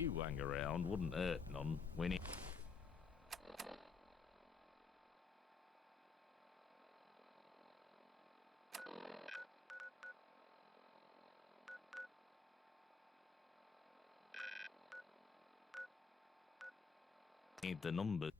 you hang around wouldn't hurt none when it... Need the numbers.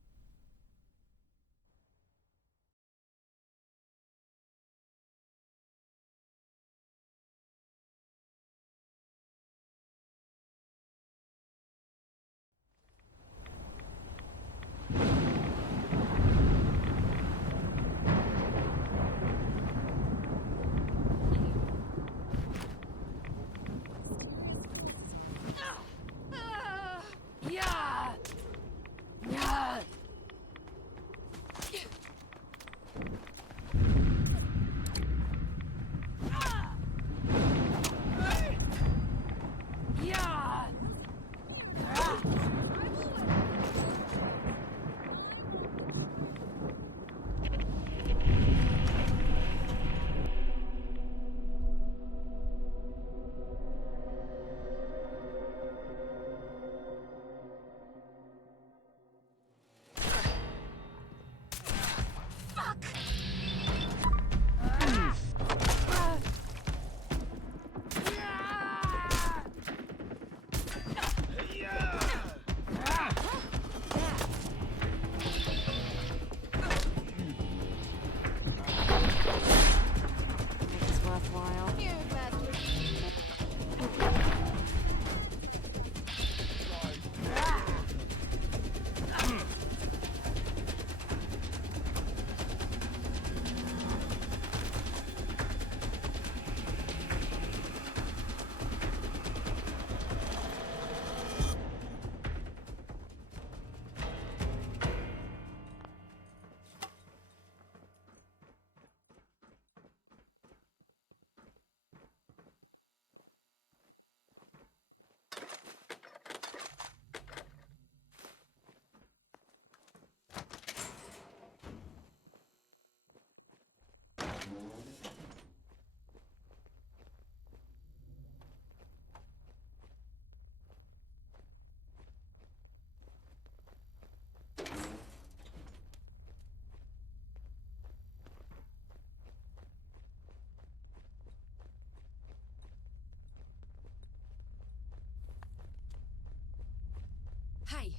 Hey!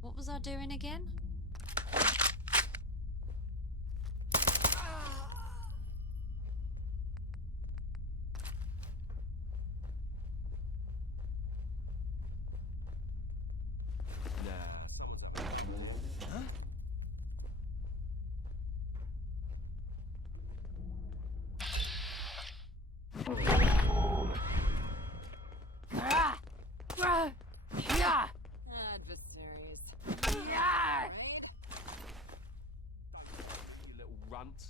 What was I doing again? Adversaries. You little runt.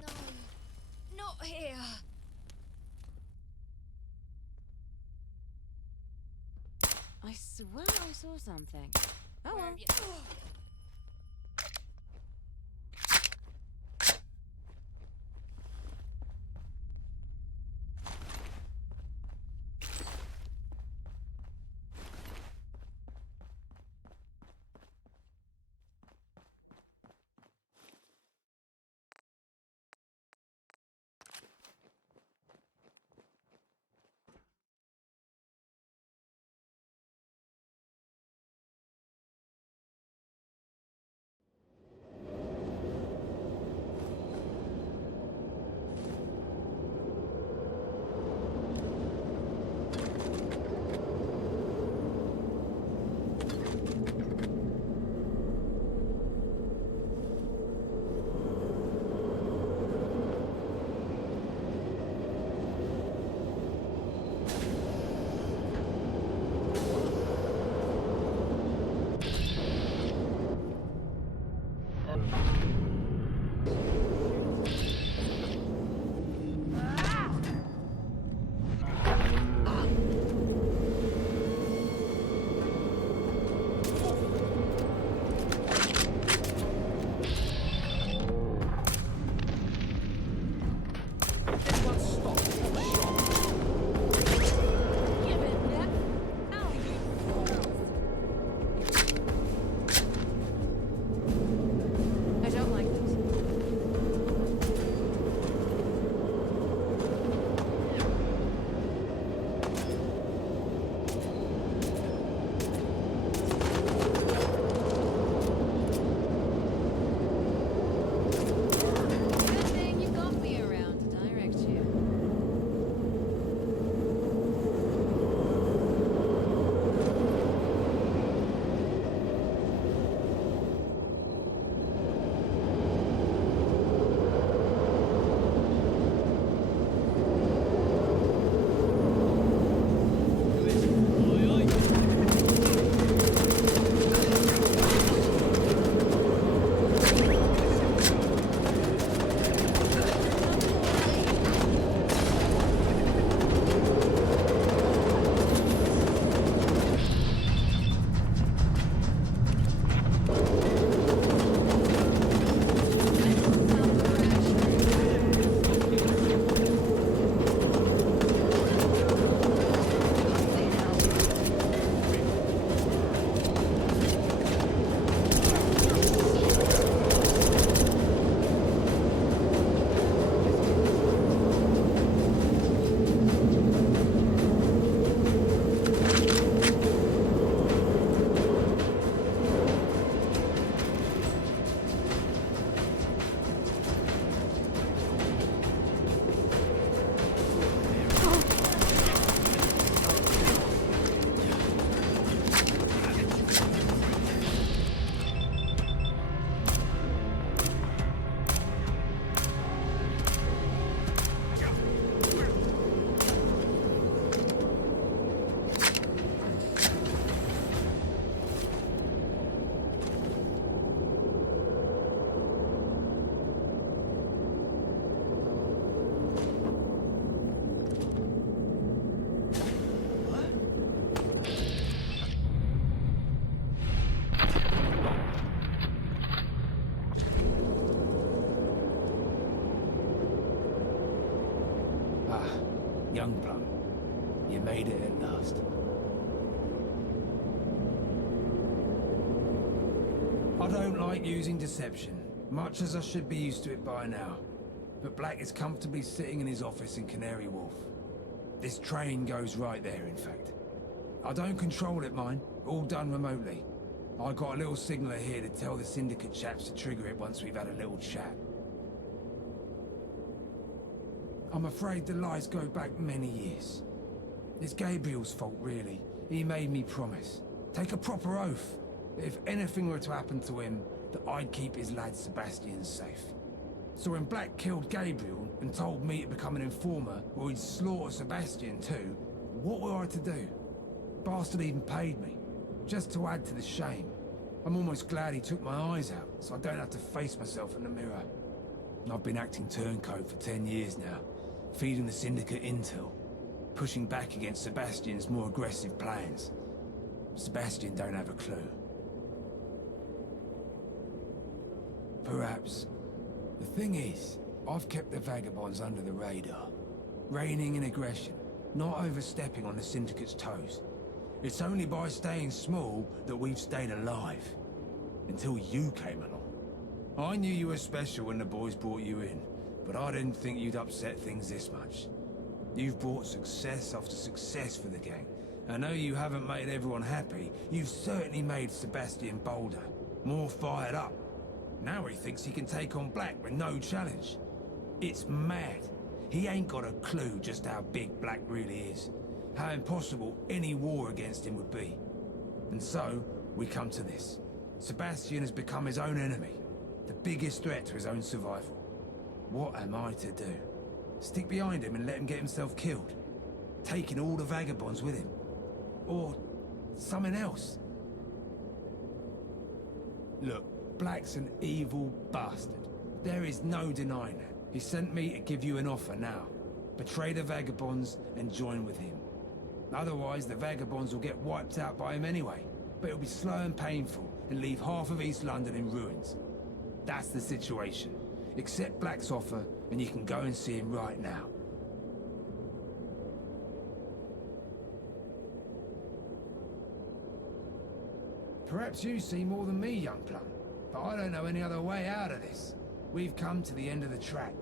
No, not here. I swear I saw something. Oh well. Young Plum, you made it at last. I don't like using deception, much as I should be used to it by now. But Black is comfortably sitting in his office in Canary Wharf. This train goes right there, in fact. I don't control it, mind. All done remotely. I got a little signaler here to tell the Syndicate chaps to trigger it once we've had a little chat. I'm afraid the lies go back many years. It's Gabriel's fault, really. He made me promise. Take a proper oath. If anything were to happen to him, that I'd keep his lad Sebastian safe. So when Black killed Gabriel and told me to become an informer or he'd slaughter Sebastian too, what were I to do? Bastard even paid me, just to add to the shame. I'm almost glad he took my eyes out, so I don't have to face myself in the mirror. I've been acting turncoat for 10 years now, feeding the Syndicate intel, pushing back against Sebastian's more aggressive plans. Sebastian don't have a clue. Perhaps. The thing is, I've kept the vagabonds under the radar, reigning in aggression, not overstepping on the Syndicate's toes. It's only by staying small that we've stayed alive. Until you came along. I knew you were special when the boys brought you in, but I didn't think you'd upset things this much. You've brought success after success for the gang. I know you haven't made everyone happy. You've certainly made Sebastian bolder, more fired up. Now he thinks he can take on Black with no challenge. It's mad. He ain't got a clue just how big Black really is. How impossible any war against him would be. And so, we come to this. Sebastian has become his own enemy. The biggest threat to his own survival. What am I to do? Stick behind him and let him get himself killed? Taking all the vagabonds with him? Or something else? Look, Black's an evil bastard. There is no denying that. He sent me to give you an offer now. Betray the vagabonds and join with him. Otherwise, the vagabonds will get wiped out by him anyway. But it'll be slow and painful and leave half of East London in ruins. That's the situation. Accept Black's offer and you can go and see him right now. Perhaps you see more than me, young Plum. But I don't know any other way out of this. We've come to the end of the track.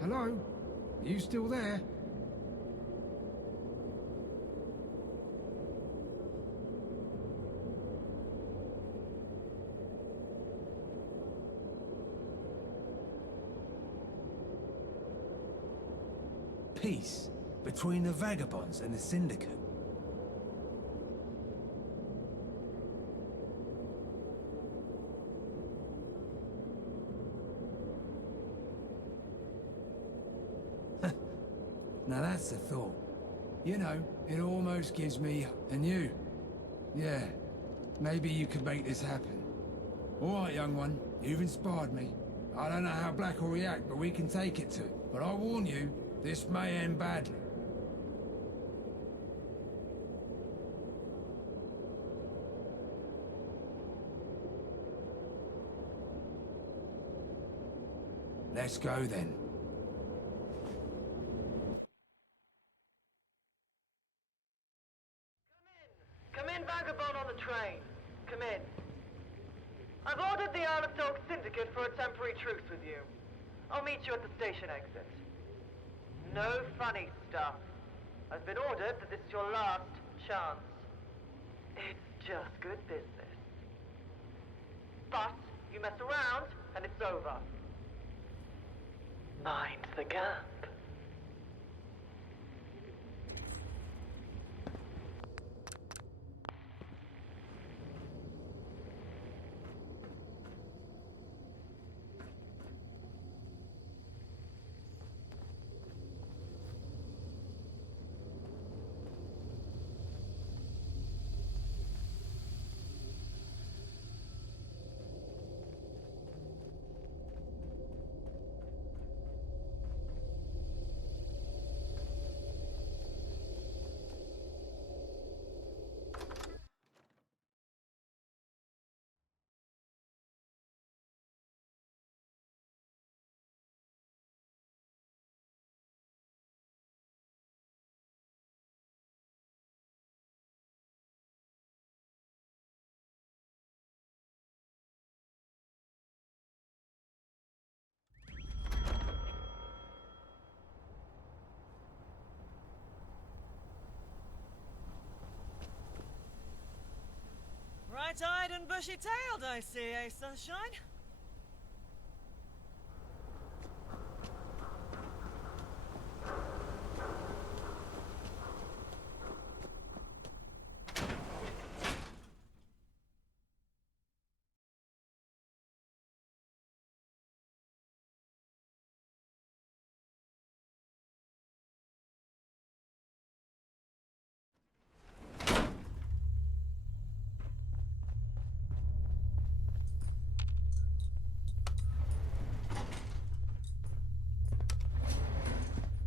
Hello? Are you still there? Peace between the vagabonds and the Syndicate. Now that's a thought. You know, it almost gives me... And you? Yeah, maybe you could make this happen. All right, young one, you've inspired me. I don't know how Black will react, but we can take it to it. But I warn you, this may end badly. Let's go then. Come in, vagabond on the train. Come in. I've ordered the Isle of Talk Syndicate for a temporary truce with you. I'll meet you at the station exit. No funny stuff. I've been ordered that this is your last chance. It's just good business. But you mess around, and it's over. Mind the gap. bright-eyed and bushy-tailed, I see, eh, sunshine?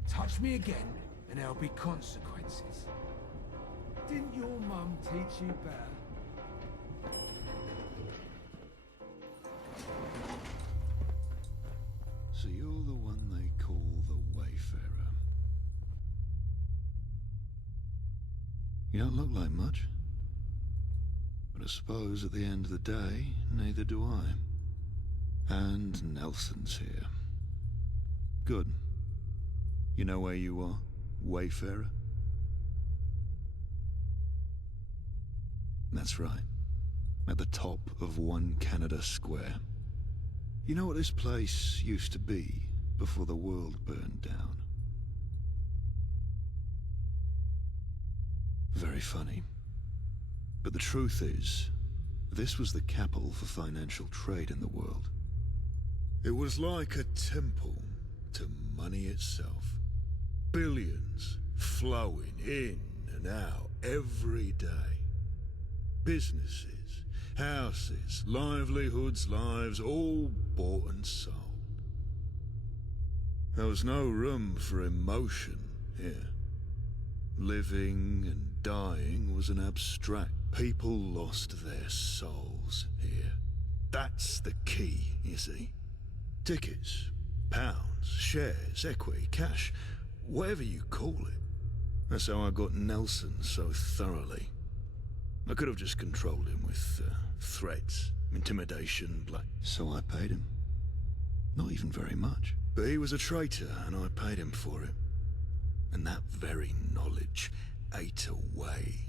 Touch me again, and there'll be consequences. Didn't your mum teach you better? So you're the one they call the Wayfarer. You don't look like much. But I suppose at the end of the day, neither do I. And Nelson's here. Good. You know where you are, Wayfarer? That's right. At the top of One Canada Square. You know what this place used to be before the world burned down? Very funny. But the truth is, this was the capital for financial trade in the world. It was like a temple to money itself. Billions flowing in and out every day. Businesses, houses, livelihoods, lives, all bought and sold. There was no room for emotion here. Living and dying was an abstract. People lost their souls here. That's the key, you see. Tickets, pounds, shares, equity, cash, whatever you call it. That's how I got Nelson so thoroughly. I could have just controlled him with threats, intimidation, black. So I paid him. Not even very much. But he was a traitor, and I paid him for it. And that very knowledge ate away.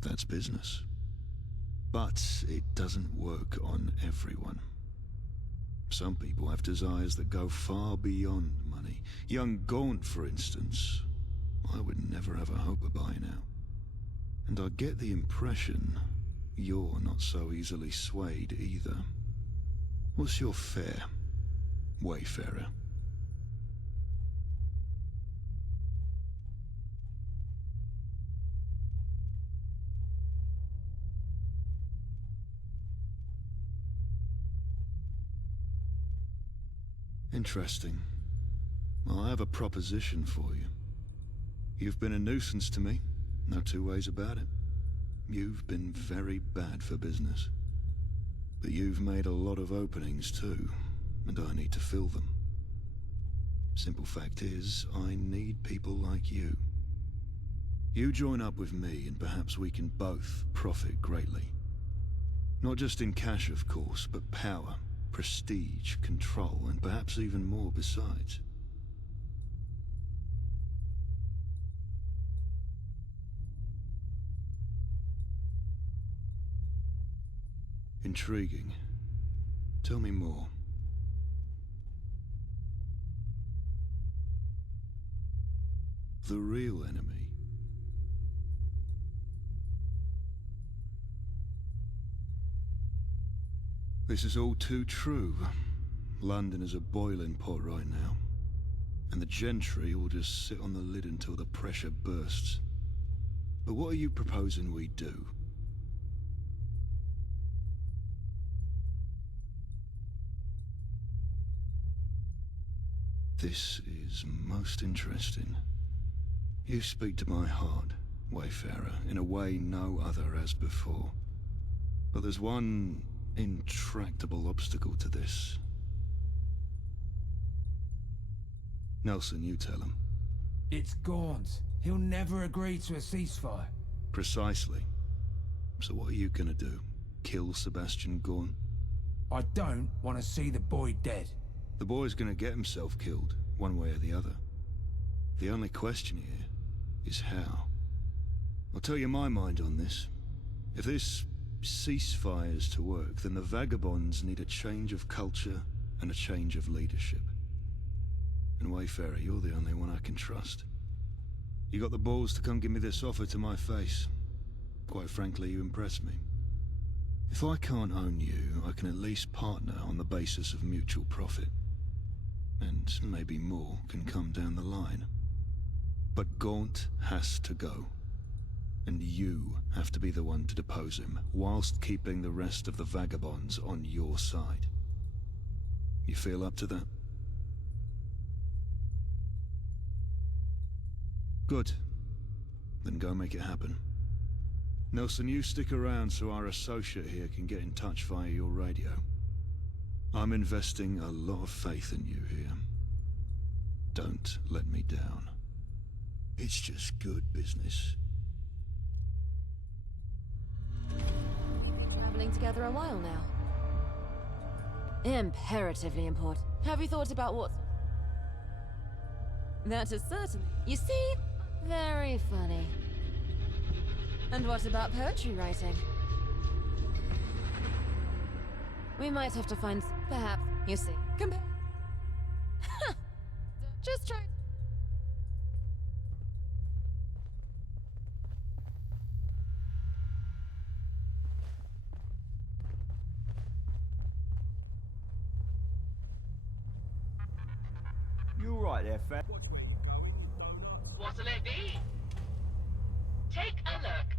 That's business. But it doesn't work on everyone. Some people have desires that go far beyond money. Young Gaunt, for instance, I would never have a hope of buying out. And I get the impression you're not so easily swayed either. What's your fare, Wayfarer? Interesting. Well, I have a proposition for you. You've been a nuisance to me, no two ways about it. You've been very bad for business. But you've made a lot of openings too, and I need to fill them. Simple fact is, I need people like you. You join up with me and perhaps we can both profit greatly. Not just in cash, of course, but power, prestige, control, and perhaps even more besides. Intriguing. Tell me more. The real enemy. This is all too true. London is a boiling pot right now. And the gentry will just sit on the lid until the pressure bursts. But what are you proposing we do? This is most interesting. You speak to my heart, Wayfarer, in a way no other has before. But there's one intractable obstacle to this. Nelson, you tell him. It's Gaunt. He'll never agree to a ceasefire. Precisely. So what are you gonna do? Kill Sebastian Gaunt? I don't want to see the boy dead. The boy's gonna get himself killed, one way or the other. The only question here is how. I'll tell you my mind on this. If this ceasefire's to work, then the vagabonds need a change of culture and a change of leadership. And Wayfarer, you're the only one I can trust. You got the balls to come give me this offer to my face. Quite frankly, you impress me. If I can't own you, I can at least partner on the basis of mutual profit. And maybe more can come down the line. But Gaunt has to go. And you have to be the one to depose him, whilst keeping the rest of the vagabonds on your side. You feel up to that? Good. Then go make it happen. Nelson, you stick around so our associate here can get in touch via your radio. I'm investing a lot of faith in you here. Don't let me down. It's just good business. Traveling together a while now. Imperatively important. Have you thought about what? That is certain. You see? Very funny. And what about poetry writing? We might have to find... Perhaps, you see. Compare... Just try... You right there, fat? What'll it be? Take a look.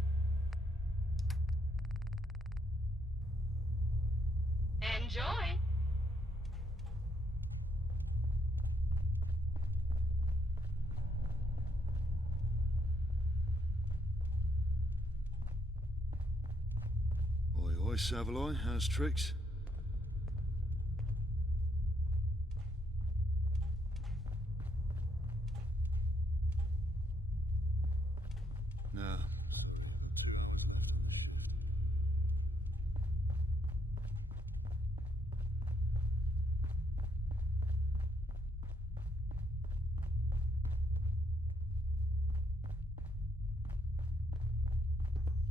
Enjoy. Oi, oi, Savaloy, how's tricks? No.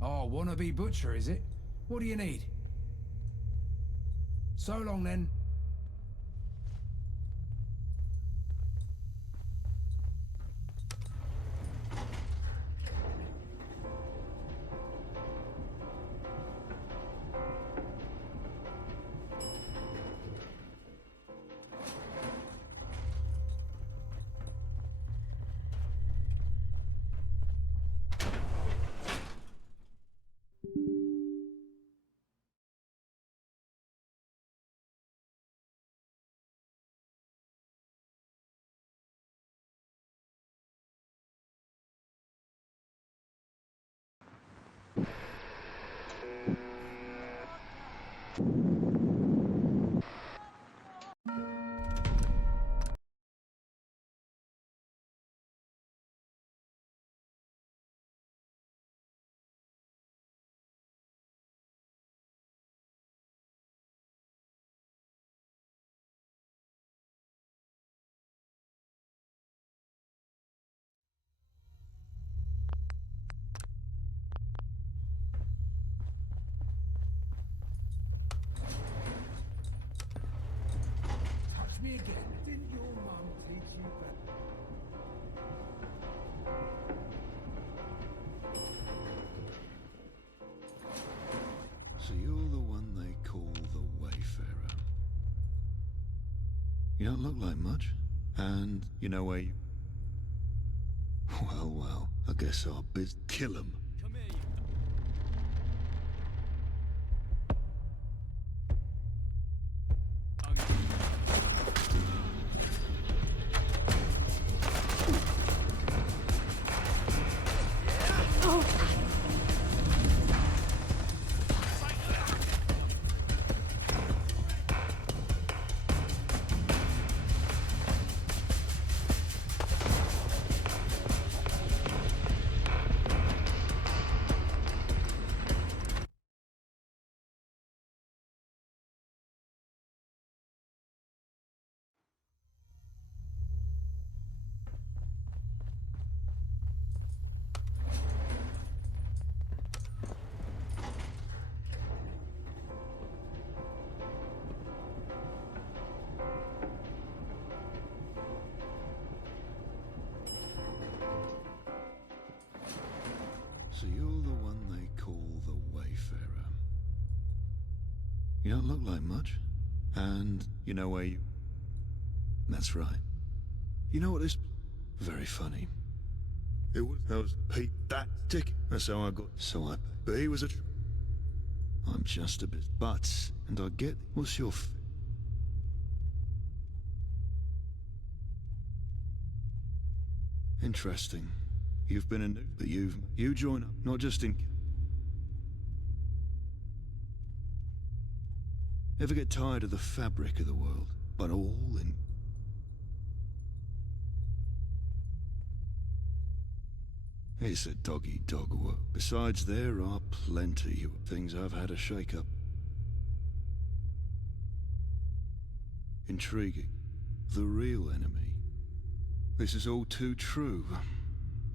Oh, wannabe butcher, is it? What do you need? So long, then. Me again. Didn't your mum teach you that? So you're the one they call the Wayfarer. You don't look like much. And you know where you... Well, well, I guess I'll kill him. You don't look like much. And you know where you... That's right. You know what is very funny? It was... That was Pete. That ticket. That's how I got... So I... But he was a... I'm just a bit... But... And I get... What's your... Interesting. You've been in... But you join up. Not just in... Ever get tired of the fabric of the world, but all in... It's a dog-eat-dog world. Besides, there are plenty of things I've had a shake-up. Intriguing. The real enemy. This is all too true.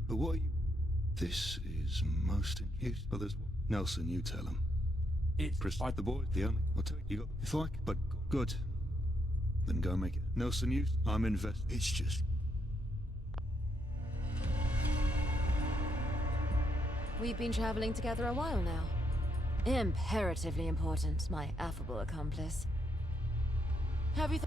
But what... This is most in use. Others... Nelson, you tell him. It's... The boy, the only... I'll tell you, if I... But good. Then go make it. Nelson, you... I'm invested. It's just... We've been traveling together a while now. Imperatively important, my affable accomplice. Have you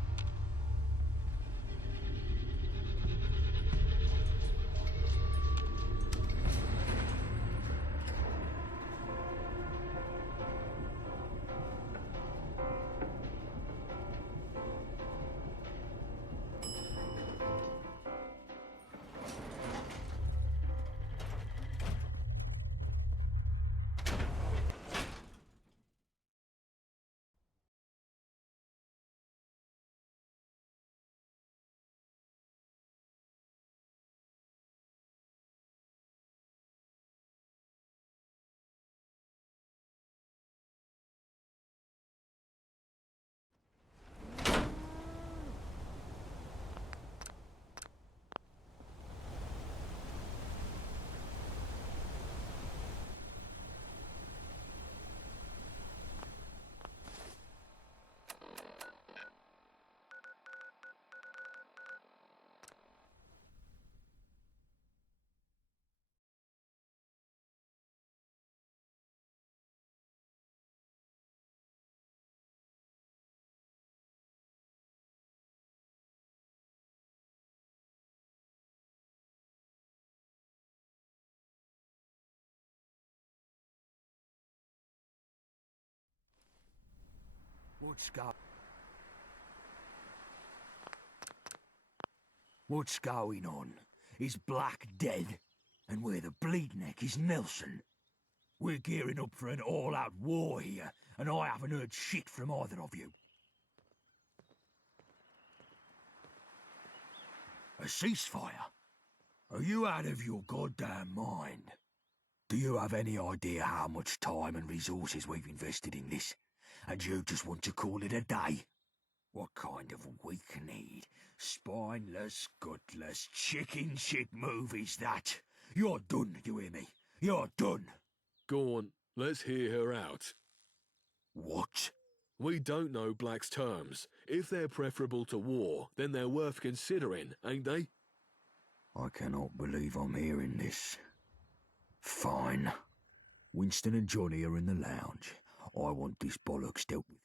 What's going on? Is Black dead? And where the bleed neck is Nelson? We're gearing up for an all-out war here, and I haven't heard shit from either of you. A ceasefire? Are you out of your goddamn mind? Do you have any idea how much time and resources we've invested in this? And you just want to call it a day? What kind of weak-kneed, spineless, gutless, chicken shit move is that? You're done, you hear me? You're done! Go on, let's hear her out. What? We don't know Black's terms. If they're preferable to war, then they're worth considering, ain't they? I cannot believe I'm hearing this. Fine. Winston and Johnny are in the lounge. I want this bollocks dealt with.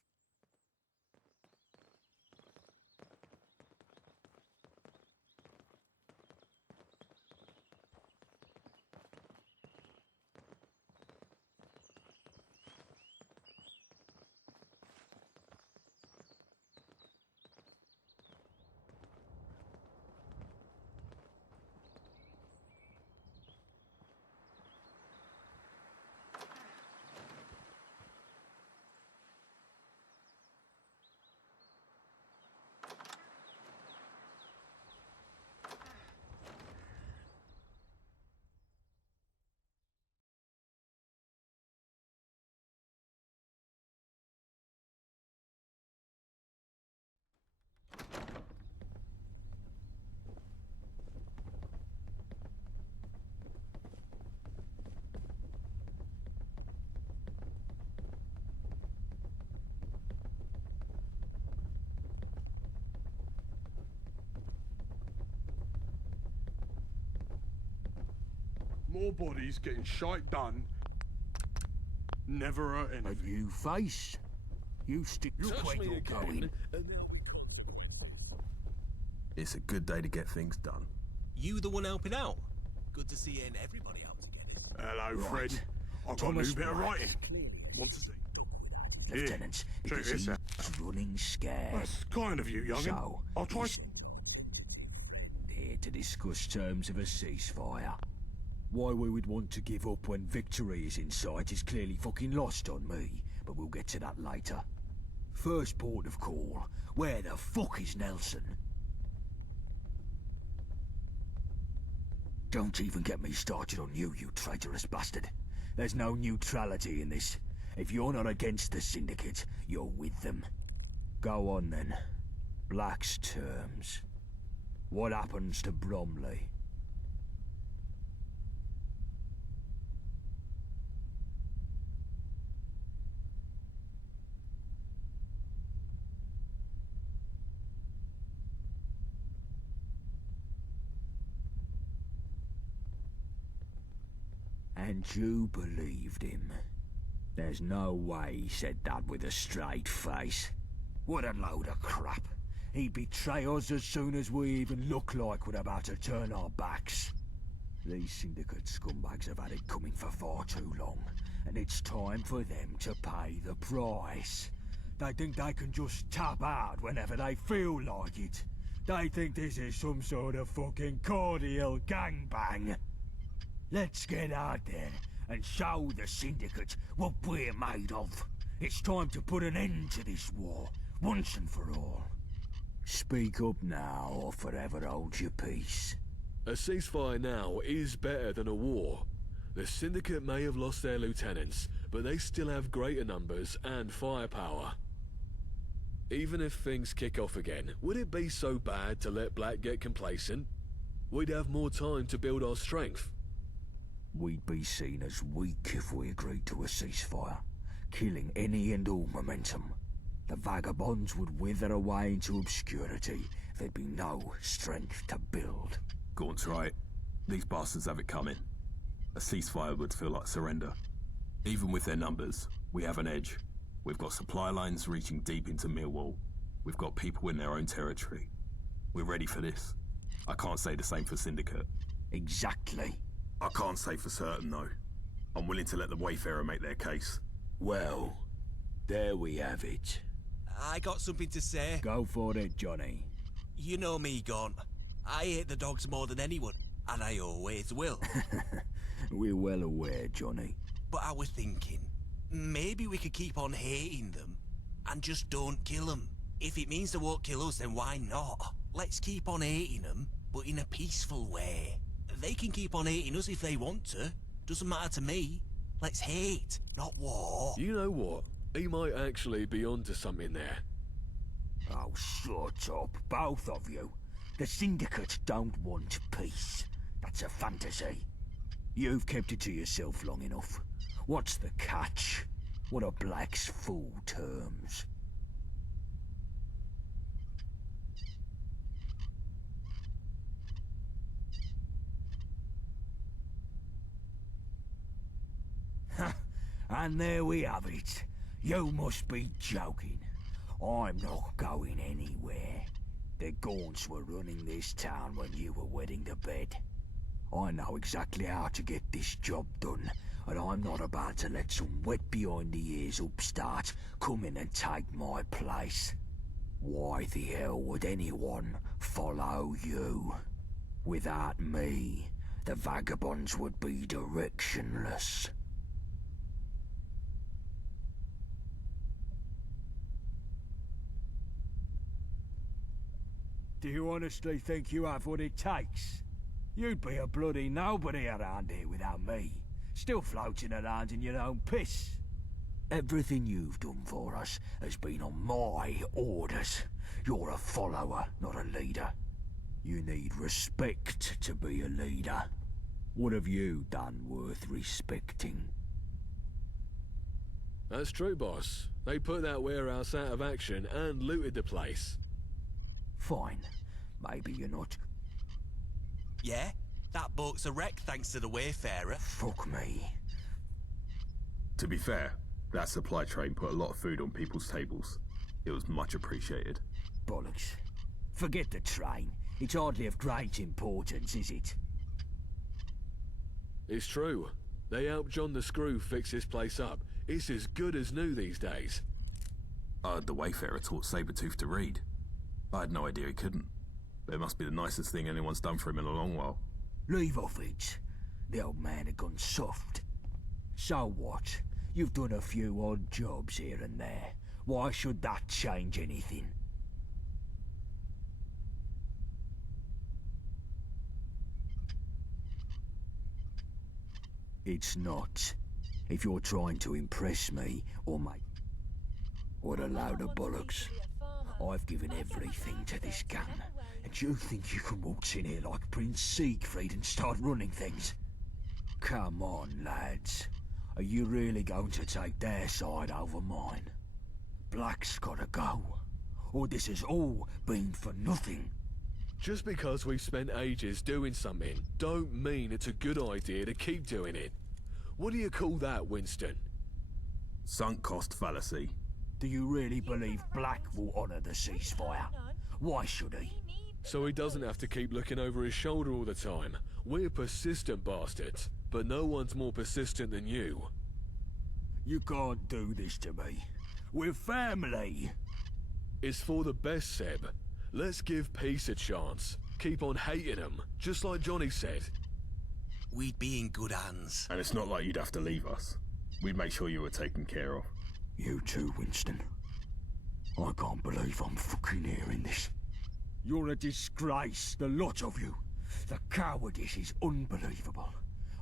More bodies getting shite done. Never hurt A anything. new face? You stick to Touch where me you're again, going. and then... It's a good day to get things done. You the one helping out? Good to see everybody out together. Hello, Right. Fred. I've got a Thomas new bit of Black. writing. Want to see? Lieutenant, check because this he's out. running scared. That's kind of you, youngin. So, I'll try. he's here to discuss terms of a ceasefire. Why we would want to give up when victory is in sight is clearly fucking lost on me, but we'll get to that later. First port of call, where the fuck is Nelson? Don't even get me started on you, you traitorous bastard. There's no neutrality in this. If you're not against the Syndicate, you're with them. Go on then. Black's terms. What happens to Bromley? And you believed him. There's no way he said that with a straight face. What a load of crap. He'd betray us as soon as we even look like we're about to turn our backs. These Syndicate scumbags have had it coming for far too long, and it's time for them to pay the price. They think they can just tap out whenever they feel like it. They think this is some sort of fucking cordial gangbang. Let's get out there and show the Syndicate what we're made of. It's time to put an end to this war, once and for all. Speak up now, or forever hold your peace. A ceasefire now is better than a war. The Syndicate may have lost their lieutenants, but they still have greater numbers and firepower. Even if things kick off again, would it be so bad to let Black get complacent? We'd have more time to build our strength. We'd be seen as weak if we agreed to a ceasefire, killing any and all momentum. The vagabonds would wither away into obscurity. There'd be no strength to build. Gaunt's right. These bastards have it coming. A ceasefire would feel like surrender. Even with their numbers, we have an edge. We've got supply lines reaching deep into Millwall. We've got people in their own territory. We're ready for this. I can't say the same for Syndicate. Exactly. I can't say for certain, though. I'm willing to let the Wayfarer make their case. Well, there we have it. I got something to say. Go for it, Johnny. You know me, Gaunt. I hate the dogs more than anyone, and I always will. We're well aware, Johnny. But I was thinking, maybe we could keep on hating them, and just don't kill them. If it means they won't kill us, then why not? Let's keep on hating them, but in a peaceful way. They can keep on hating us if they want to. Doesn't matter to me. Let's hate, not war. You know what? He might actually be onto something there. Oh, shut up, both of you. The Syndicate don't want peace. That's a fantasy. You've kept it to yourself long enough. What's the catch? What are Black's full terms? And there we have it. You must be joking. I'm not going anywhere. The Gaunts were running this town when you were wetting the bed. I know exactly how to get this job done, and I'm not about to let some wet behind the ears upstart come in and take my place. Why the hell would anyone follow you? Without me, the vagabonds would be directionless. Do you honestly think you have what it takes? You'd be a bloody nobody around here without me, still floating around in your own piss. Everything you've done for us has been on my orders. You're a follower, not a leader. You need respect to be a leader. What have you done worth respecting? That's true, boss. They put that warehouse out of action and looted the place. Fine. Maybe you're not. Yeah? That boat's a wreck thanks to the Wayfarer. Fuck me. To be fair, That supply train put a lot of food on people's tables. It was much appreciated. Bollocks. Forget the train. It's hardly of great importance, is it? It's true. They helped John the Screw fix this place up. It's as good as new these days. I heard the Wayfarer taught Sabretooth to read. I had no idea he couldn't. But it must be the nicest thing anyone's done for him in a long while. Leave off it. The old man had gone soft. So what? You've done a few odd jobs here and there. Why should that change anything? It's not. If you're trying to impress me or make... What a load of bollocks. I've given everything to this gang, and you think you can waltz in here like Prince Siegfried and start running things? Come on, lads. Are you really going to take their side over mine? Black's gotta go, or this has all been for nothing. Just because we've spent ages doing something, don't mean it's a good idea to keep doing it. What do you call that, Winston? Sunk cost fallacy. Do you really believe Black will honour the ceasefire? Why should he? So he doesn't have to keep looking over his shoulder all the time. We're persistent bastards, but no one's more persistent than you. You can't do this to me. We're family. It's for the best, Seb. Let's give peace a chance. Keep on hating them, just like Johnny said. We'd be in good hands. And it's not like you'd have to leave us. We'd make sure you were taken care of. You too, Winston. I can't believe I'm fucking hearing this. You're a disgrace, the lot of you. The cowardice is unbelievable.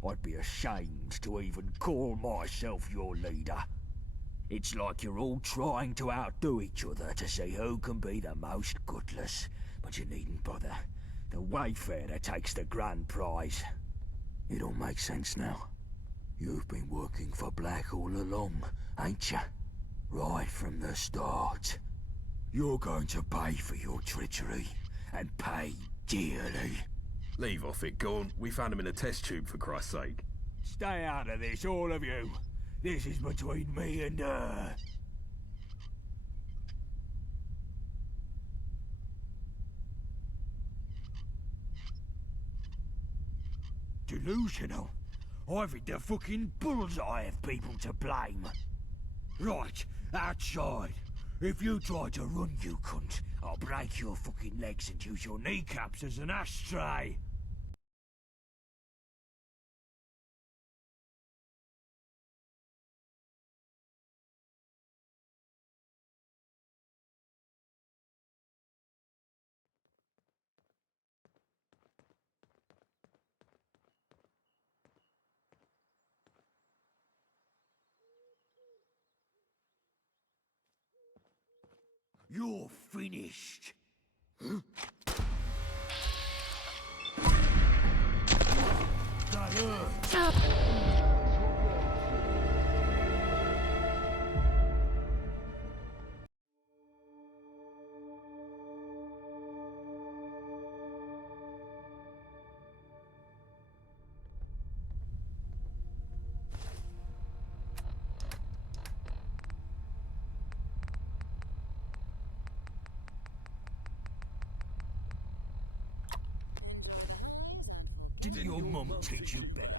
I'd be ashamed to even call myself your leader. It's like you're all trying to outdo each other to see who can be the most gutless. But you needn't bother. The Wayfarer takes the grand prize. It all makes sense now. You've been working for Black all along, ain't you? Right from the start. You're going to pay for your treachery, and pay dearly. Leave off it, Gaunt. We found him in a test tube, for Christ's sake. Stay out of this, all of you. This is between me and her. Delusional. I've hit the fucking bullseye of people to blame. Right, outside. If you try to run, you cunt, I'll break your fucking legs and use your kneecaps as an ashtray. You're finished. That hurt. Didn't your mum teach you better?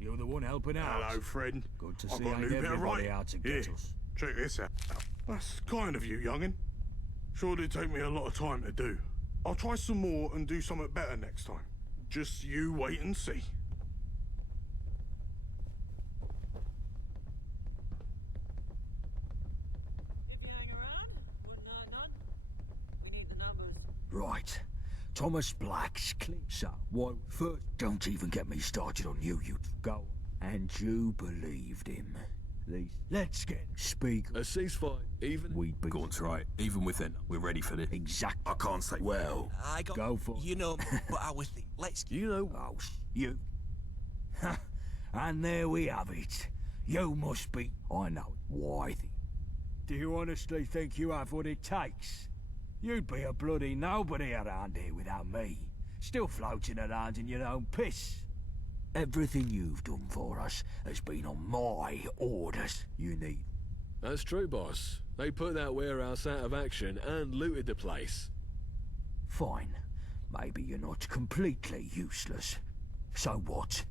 You're the one helping out. Hello, friend. Good to I've see got a ain't new bit of everybody writing. out to get Here, us. check this out. That's kind of you, youngin. Sure did take me a lot of time to do. I'll try some more and do something better next time. Just you wait and see. If you hang around, wouldn't hurt none. We need the numbers. Right. Thomas Black's clip. So, what first? Don't even get me started on you, you go. And you believed him. Let's get speak. A ceasefire, even... We'd be... Gaunt's right. Even with it, we're ready for this. Exactly. I can't say... Well, I got... go for You know, but I was thinking, let's... You know... Oh, you. And there we have it. You must be... I know. Why? Do you honestly think you have what it takes? You'd be a bloody nobody around here without me. Still floating around in your own piss. Everything you've done for us has been on my orders. You need... That's true, boss. They put that warehouse out of action and looted the place. Fine. Maybe you're not completely useless. So what?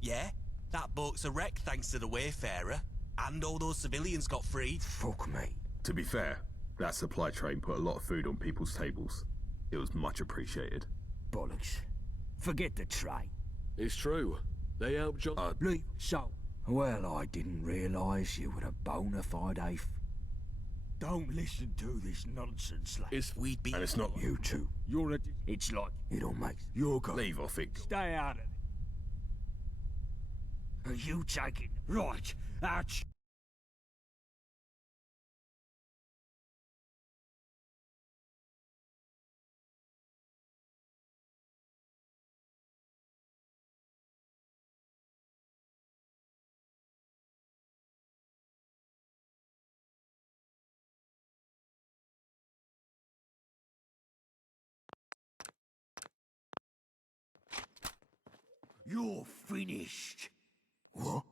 Yeah, that boat's a wreck thanks to the Wayfarer. And all those civilians got freed. Fuck me. To be fair, that supply train put a lot of food on people's tables. It was much appreciated. Bollocks. Forget the train. It's true. They helped John... So... Well, I didn't realise you were a bona fide ape. Don't listen to this nonsense, lad. We'd be... And it's not... You two. You're a... It's like... It all makes... You're going... Leave off it. Stay out of it. Are you taking... Right. Ouch. You're finished. What?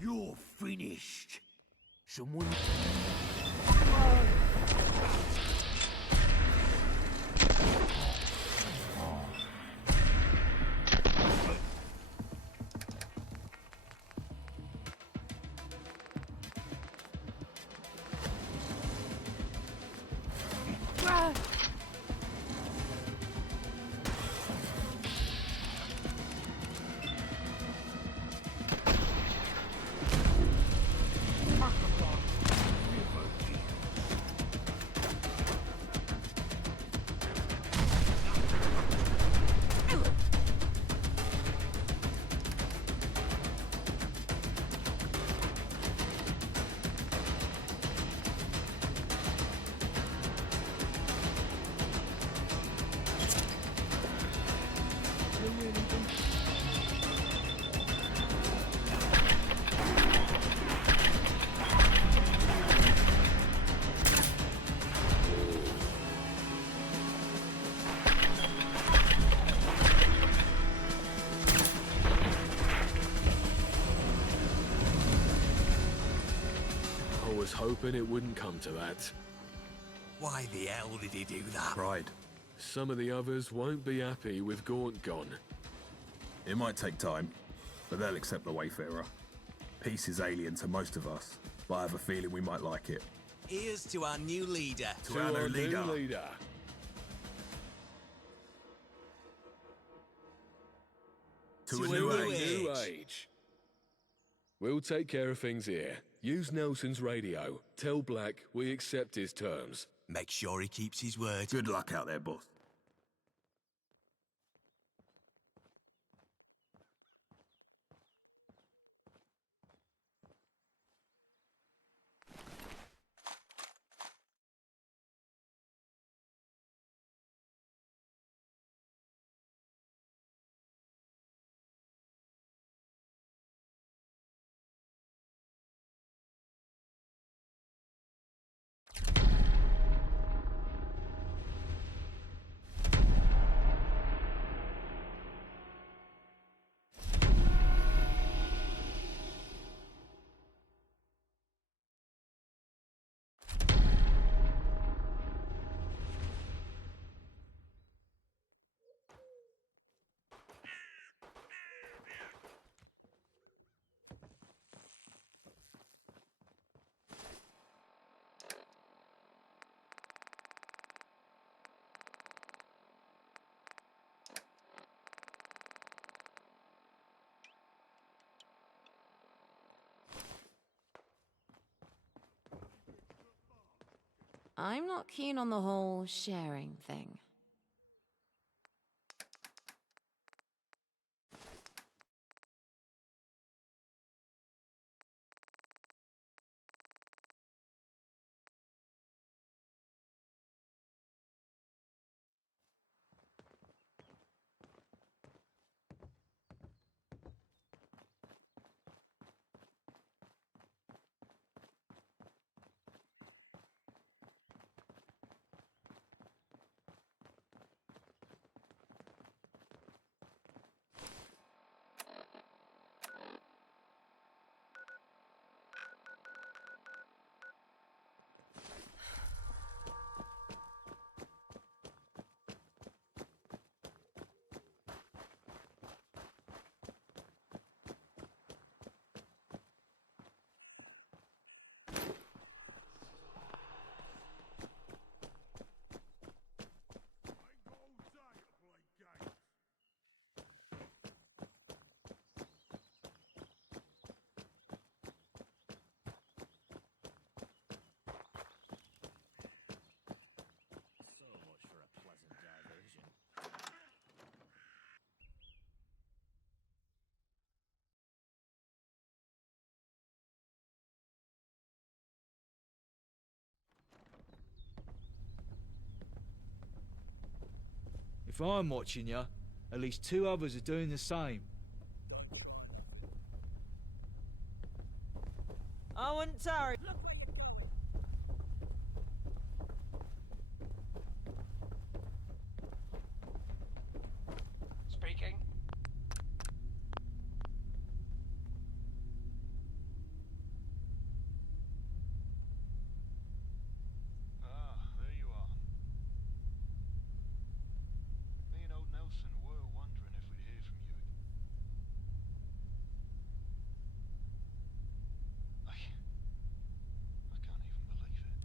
You're finished. Someone... Hoping it wouldn't come to that. Why the hell did he do that? Pride. Some of the others won't be happy with Gaunt gone. It might take time, but they'll accept the Wayfarer. Peace is alien to most of us, but I have a feeling we might like it. Here's to our new leader. To our new leader. To a new age. We'll take care of things here. Use Nelson's radio. Tell Black we accept his terms. Make sure he keeps his word. Good luck out there, boss. I'm not keen on the whole sharing thing. So much for a pleasant diversion. If I'm watching you, at least 2 others are doing the same. Owen, sorry. Speaking. Ah, there you are. Me and old Nelson were wondering if we'd hear from you. I can't even believe it.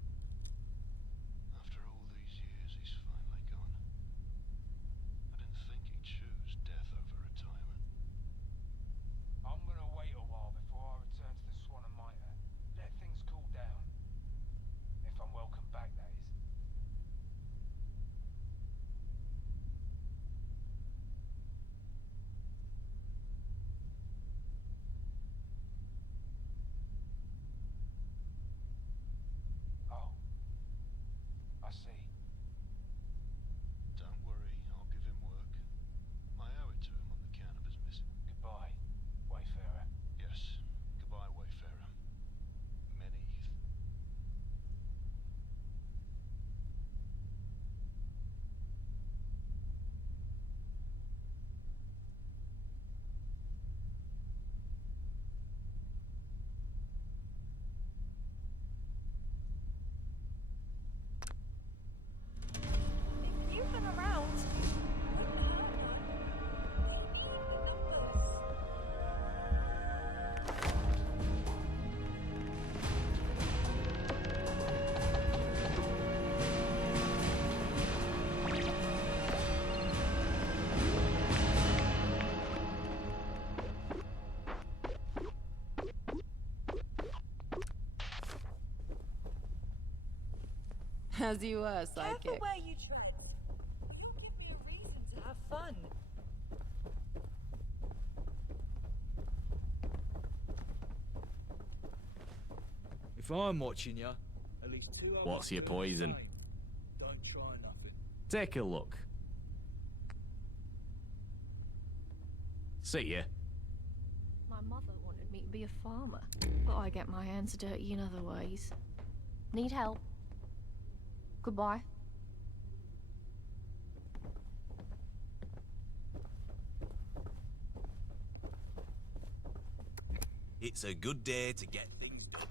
After all these years, he's finally gone. I didn't think he'd choose death over retirement. I'm gonna wait a while before I return to the Swan and Mitre. Let things cool down. If I'm welcome back, that is. Oh. I see. Don't worry, I'll give him work. I owe it to him on account of his missing. Goodbye, Wayfarer. Yes, goodbye, Wayfarer. Many. If you've been around. As you were, Careful psychic. where you tread. No reason to have fun. If I'm watching you, at least 2 others. What's are your doing the poison? same. Don't try nothing. Take a look. See ya. My mother wanted me to be a farmer, but I get my hands dirty in other ways. Need help? Goodbye. It's a good day to get things done.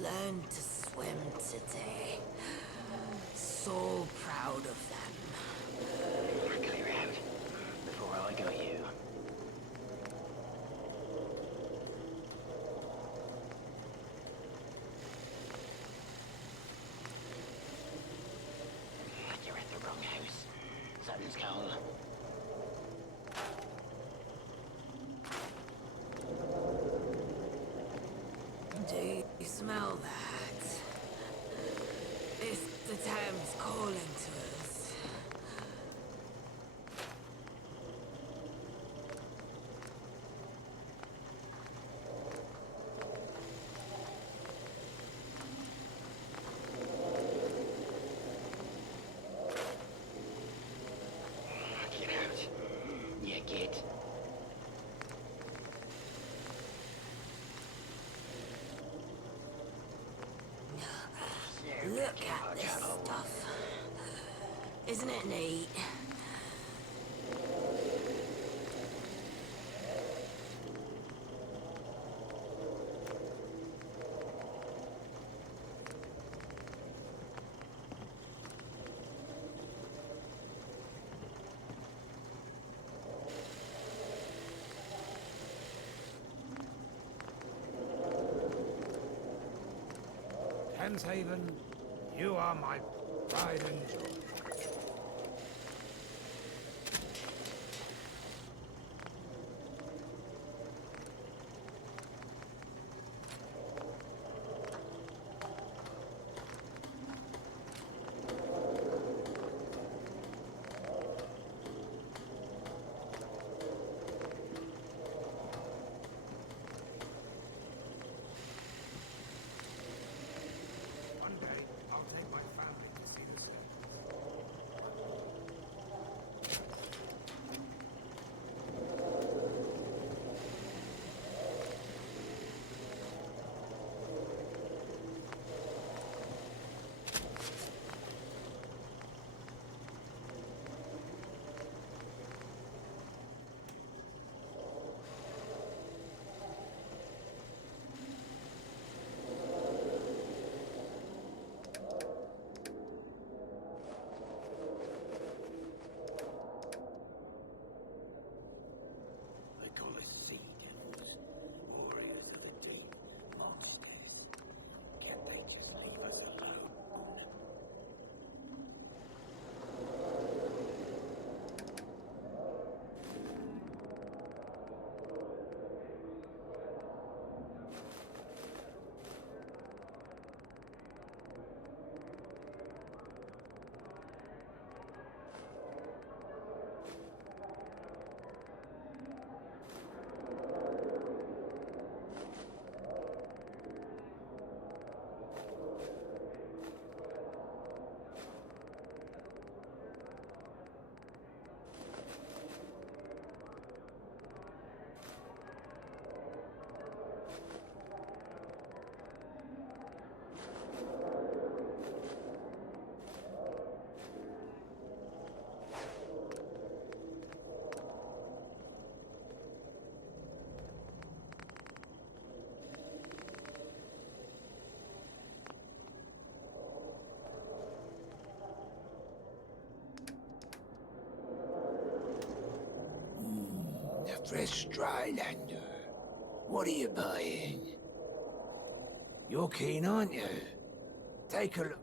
Learned to swim today. So proud of them. Clear out before I got you. You're at the wrong house. Something's cold. Do you smell that? It's the Thames calling to us. Get out. You get. Look at this stuff. Isn't it neat? Haven, you are my pride and joy. One day, I'll take my family to see the States. Fresh Drylander. What are you buying? You're keen, aren't you? Take a look.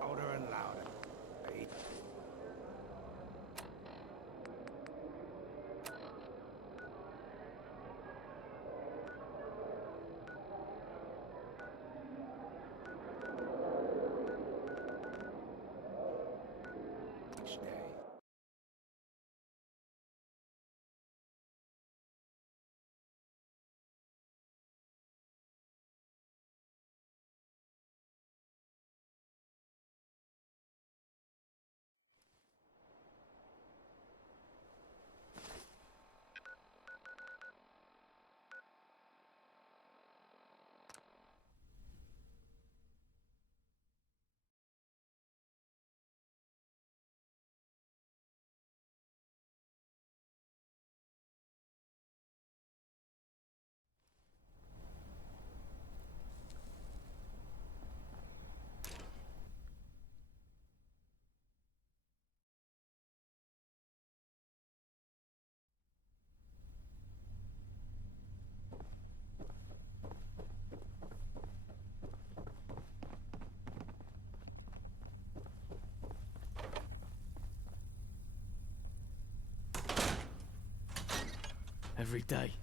Louder and louder. Each day. Every day,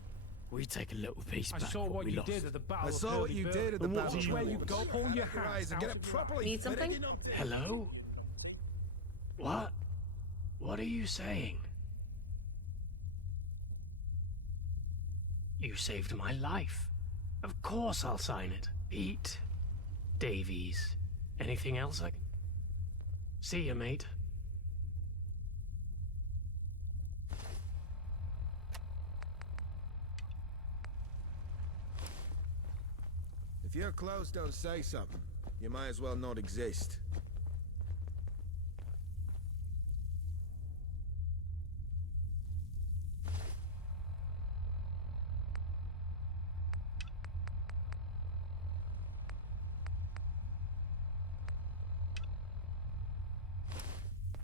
we take a little piece back. I saw what we you lost. did at the Battle I of saw what you Hurley did at the Burn. Battle Watch of where you Hurley go, Burn. pull your Rise hands and get out it of the properly. Need something? Hello? What? What are you saying? You saved my life. Of course I'll sign it. Pete Davies. Anything else I can... See you, mate. If your clothes don't say something, you might as well not exist.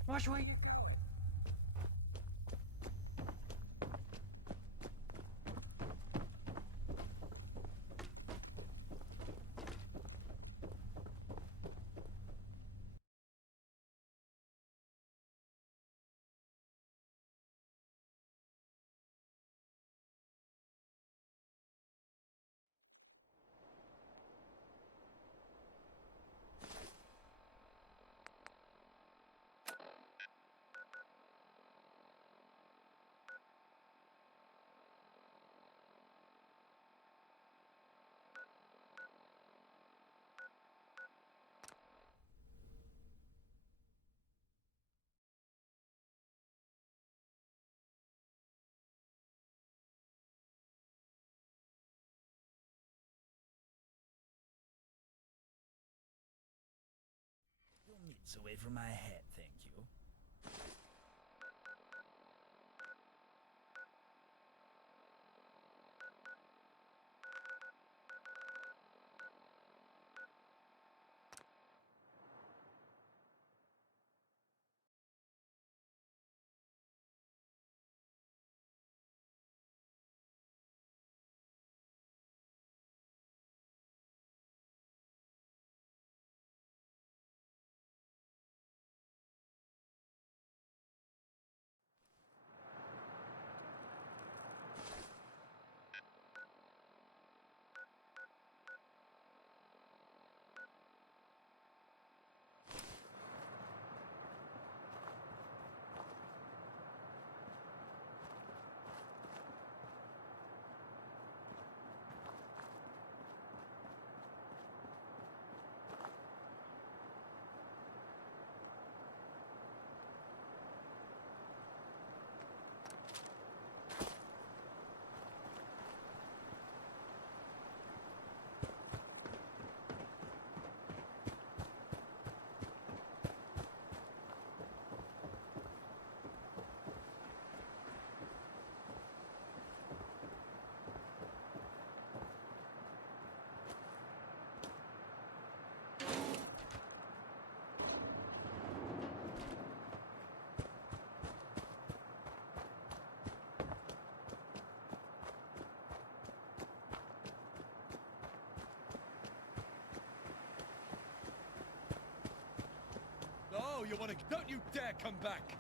Watch where you... Mitts away from my head, thank you. you want to... Don't you dare come back!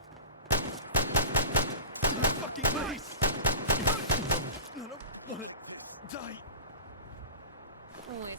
Fucking please! I don't want to die. Always.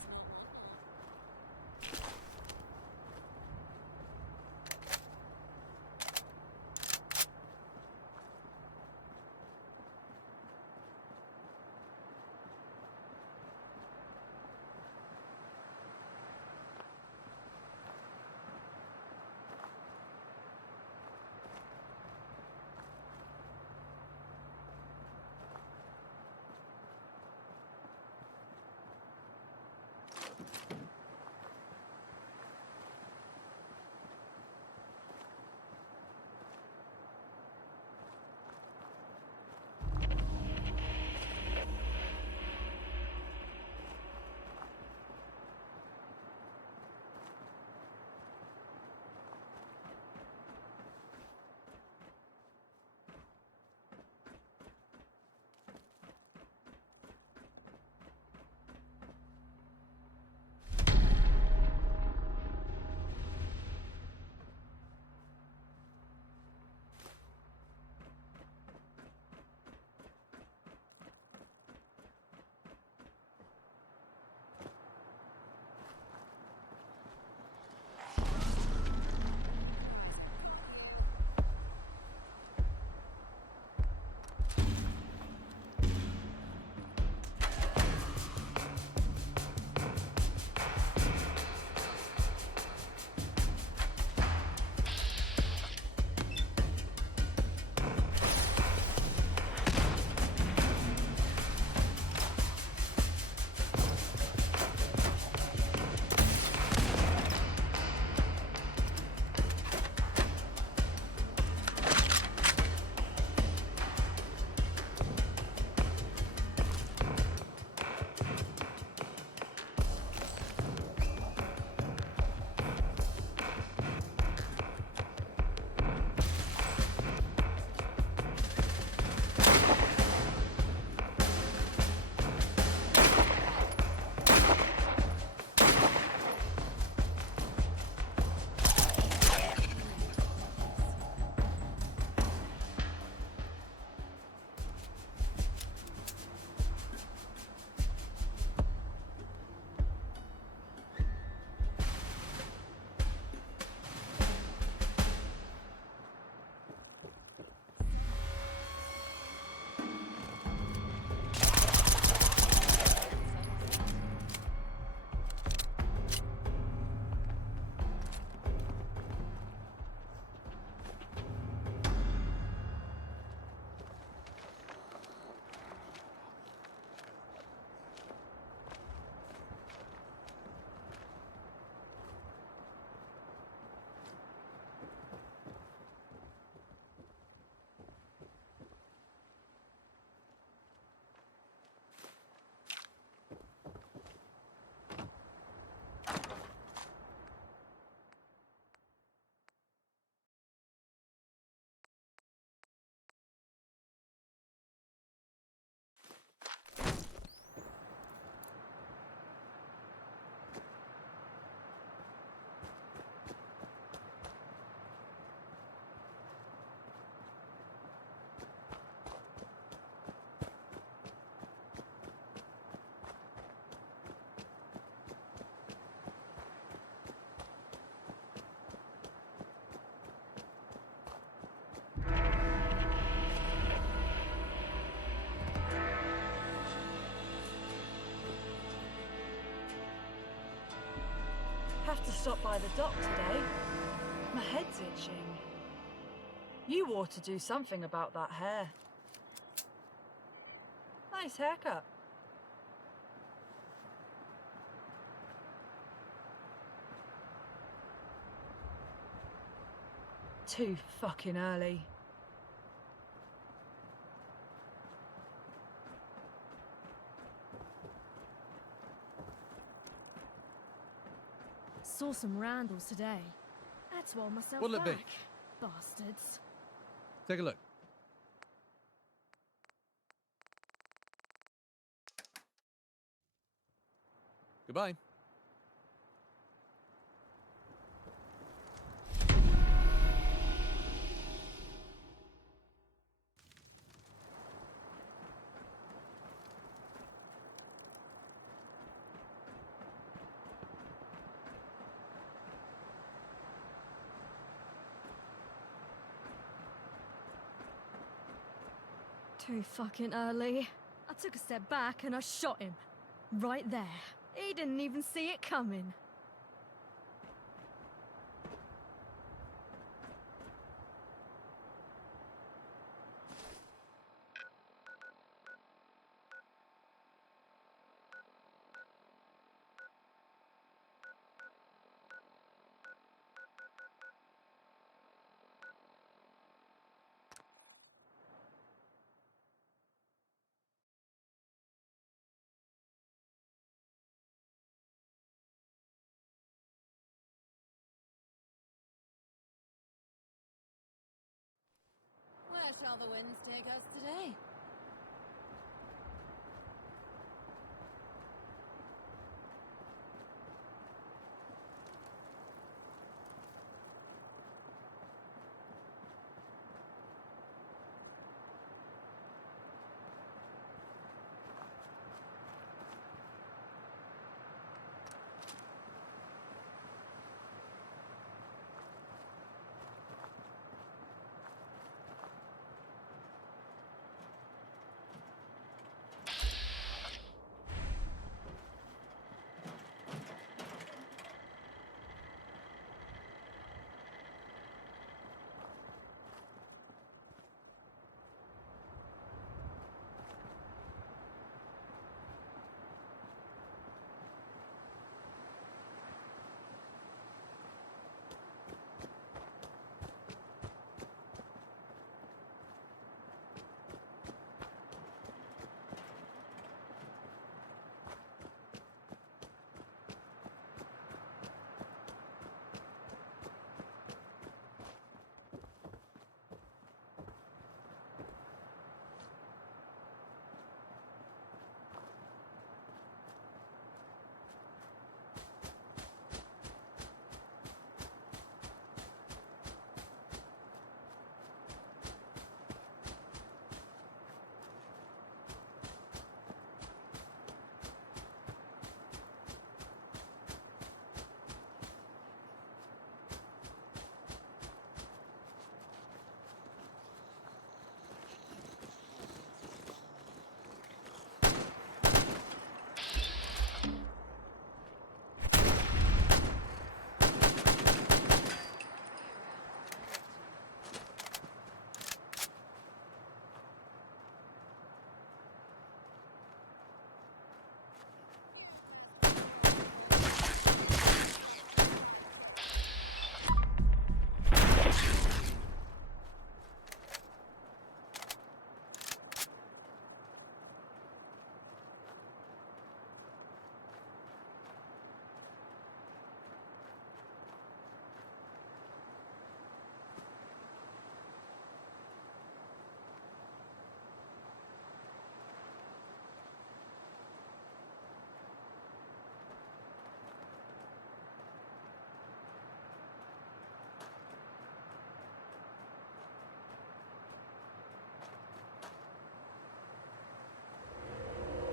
Have to stop by the dock today. My head's itching. You ought to do something about that hair. Nice haircut. Too fucking early. Saw some Randalls today. Had to hold myself What'll it back. be? Bastards. Take a look. Goodbye. Too fucking early. I took a step back and I shot him. Right there. He didn't even see it coming. Where shall the winds take us today?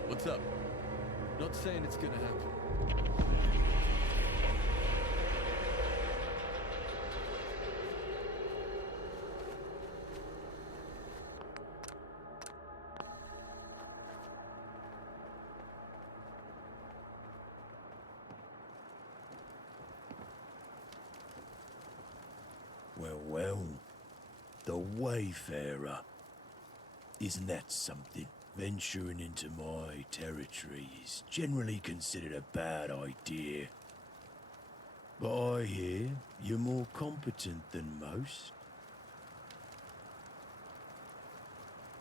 What's up? Not saying it's gonna happen. Well, well. The Wayfarer. Isn't that something? Venturing into my territory is generally considered a bad idea. But I hear you're more competent than most.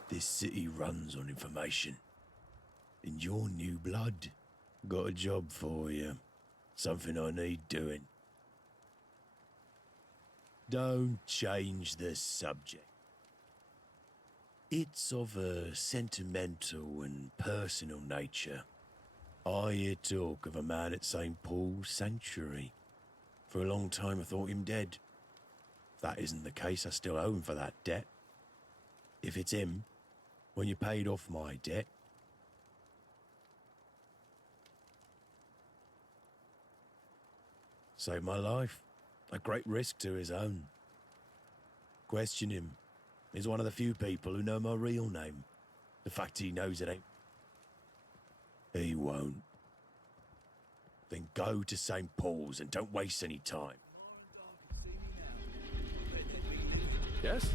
This city runs on information. And your new blood got a job for you. Something I need doing. Don't change the subject. It's of a sentimental and personal nature. I hear talk of a man at St. Paul's Sanctuary. For a long time I thought him dead. If that isn't the case, I still owe him for that debt. If it's him, when you paid off my debt, saved my life. At great risk to his own. Question him. He's one of the few people who know my real name. The fact he knows it ain't... He won't. Then go to St. Paul's and don't waste any time. Yes?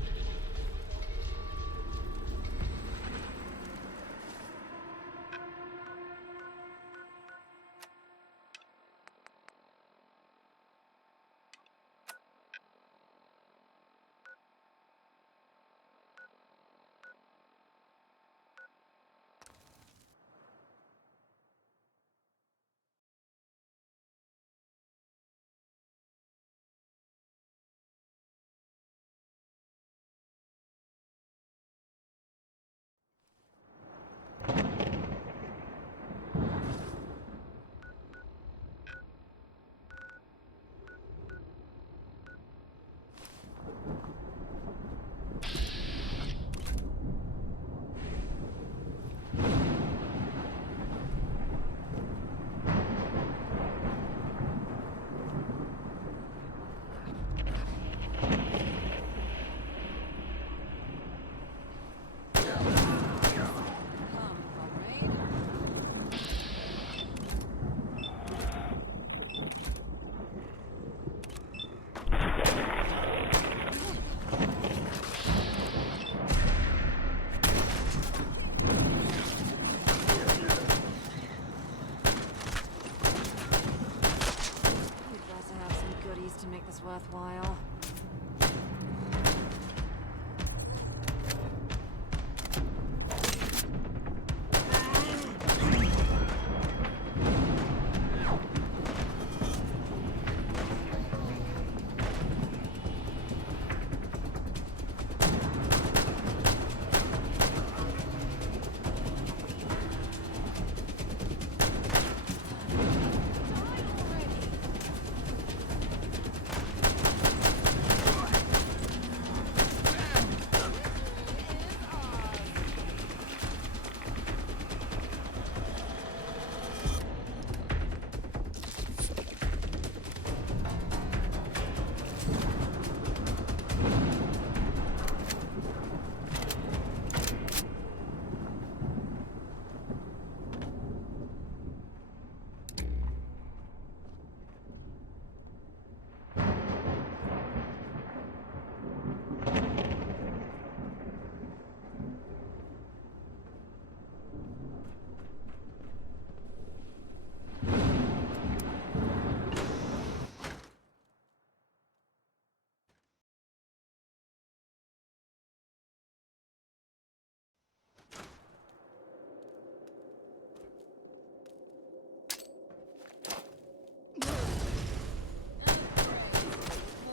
To make this worthwhile.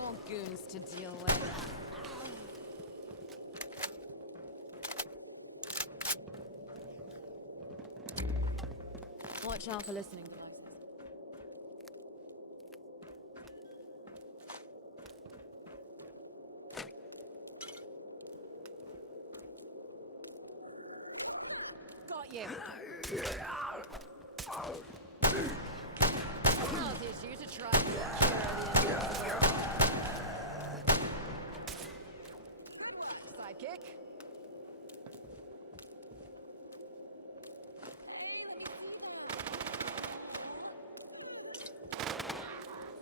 More goons to deal with. Watch out for listening devices. Got you. I'll teach you to try and secure the sidekick.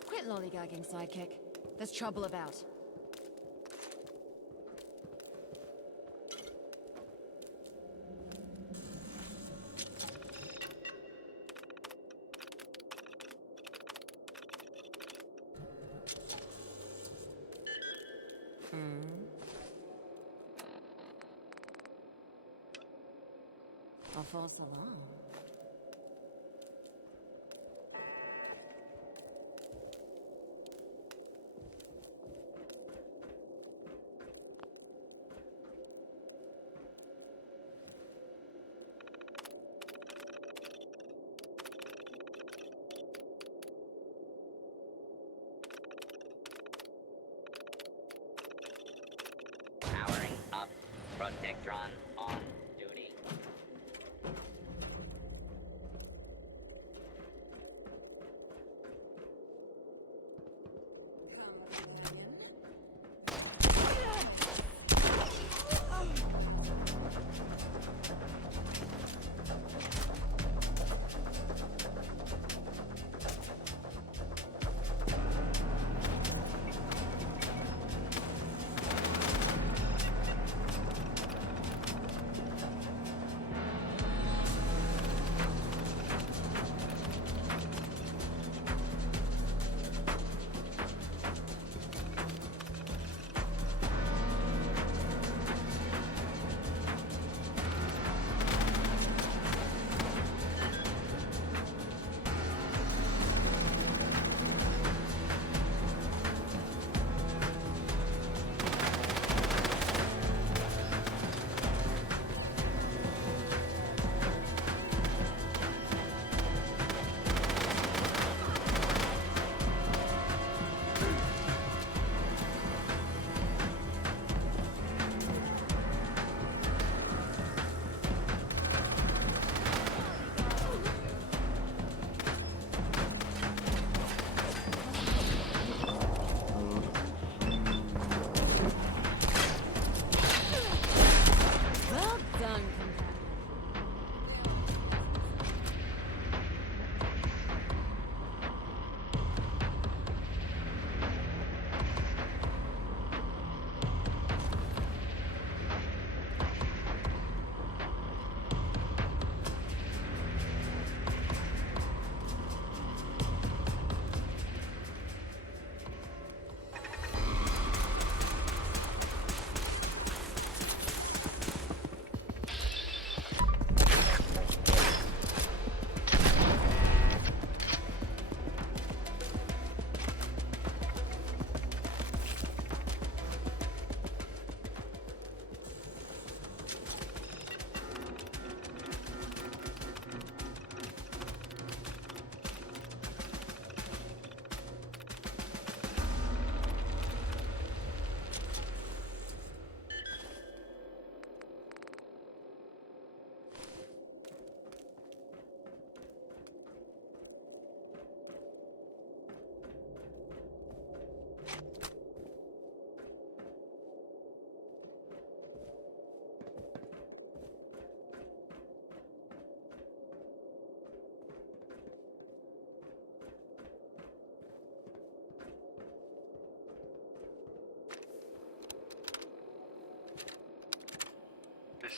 Quit lollygagging, sidekick. There's trouble about. A false alarm. Powering up. Protectron on duty.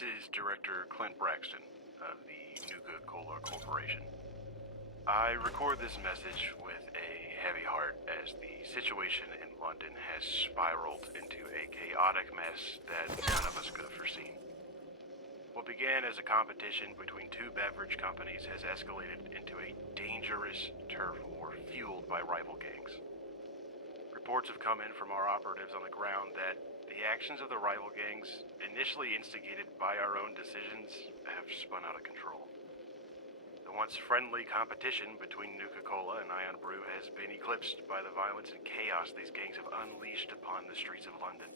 This is Director Clint Braxton of the Nuka-Cola Corporation. I record this message with a heavy heart as the situation in London has spiraled into a chaotic mess that none of us could have foreseen. What began as a competition between two beverage companies has escalated into a dangerous turf war fueled by rival gangs. Reports have come in from our operatives on the ground that the actions of the rival gangs, initially instigated by our own decisions, have spun out of control. The once friendly competition between Nuka-Cola and Ion Brew has been eclipsed by the violence and chaos these gangs have unleashed upon the streets of London.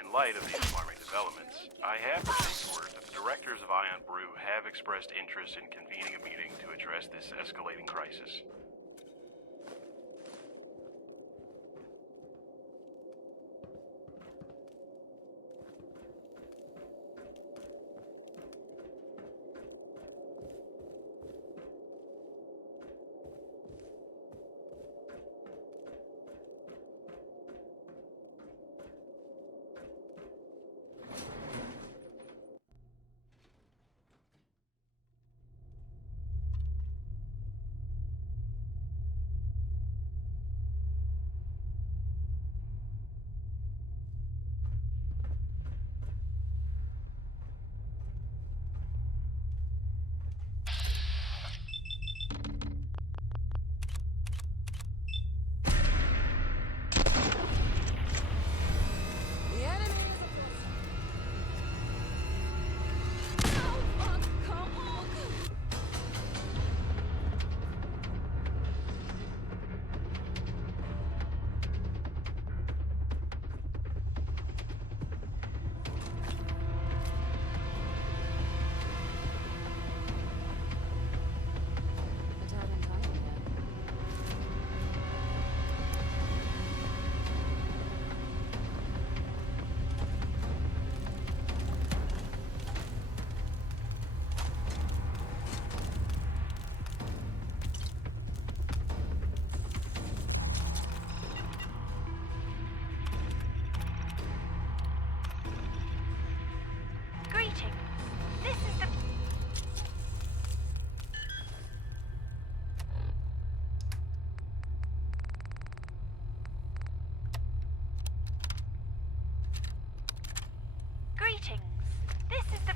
In light of these alarming developments, I have received word that the directors of Ion Brew have expressed interest in convening a meeting to address this escalating crisis.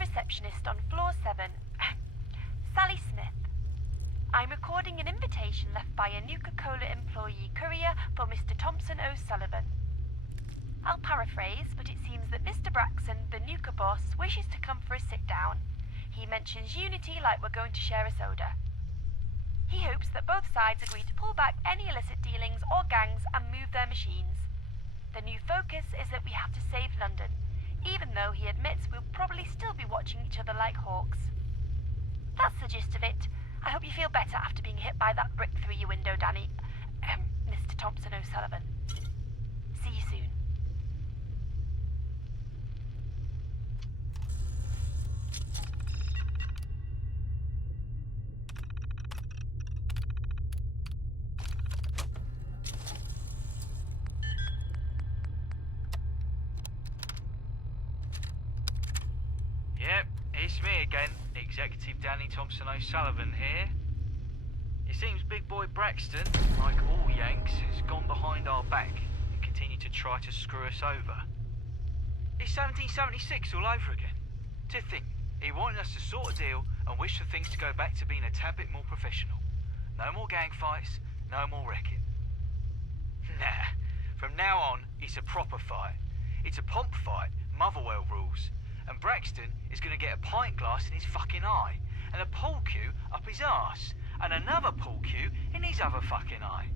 Receptionist on floor 7, Sally Smith. I'm recording an invitation left by a Nuka-Cola employee courier for Mr. Thompson O'Sullivan. I'll paraphrase, but it seems that Mr. Braxton, the Nuka boss, wishes to come for a sit-down. He mentions unity like we're going to share a soda. He hopes that both sides agree to pull back any illicit dealings or gangs and move their machines. The new focus is that we have to save London, even though he admits we'll probably still be watching each other like hawks. That's the gist of it. I hope you feel better after being hit by that brick through your window, Danny. Mr. Thompson O'Sullivan. See you soon. Yep, it's me again, Executive Danny Thompson O'Sullivan here. It seems Big Boy Braxton, like all Yanks, has gone behind our back and continued to try to screw us over. It's 1776 all over again. To think, he wanted us to sort a deal and wished for things to go back to being a tad bit more professional. No more gang fights, no more wrecking. Nah, from now on, it's a proper fight. It's a pomp fight, Motherwell rules. And Braxton is going to get a pint glass in his fucking eye, and a pool cue up his arse, and another pool cue in his other fucking eye.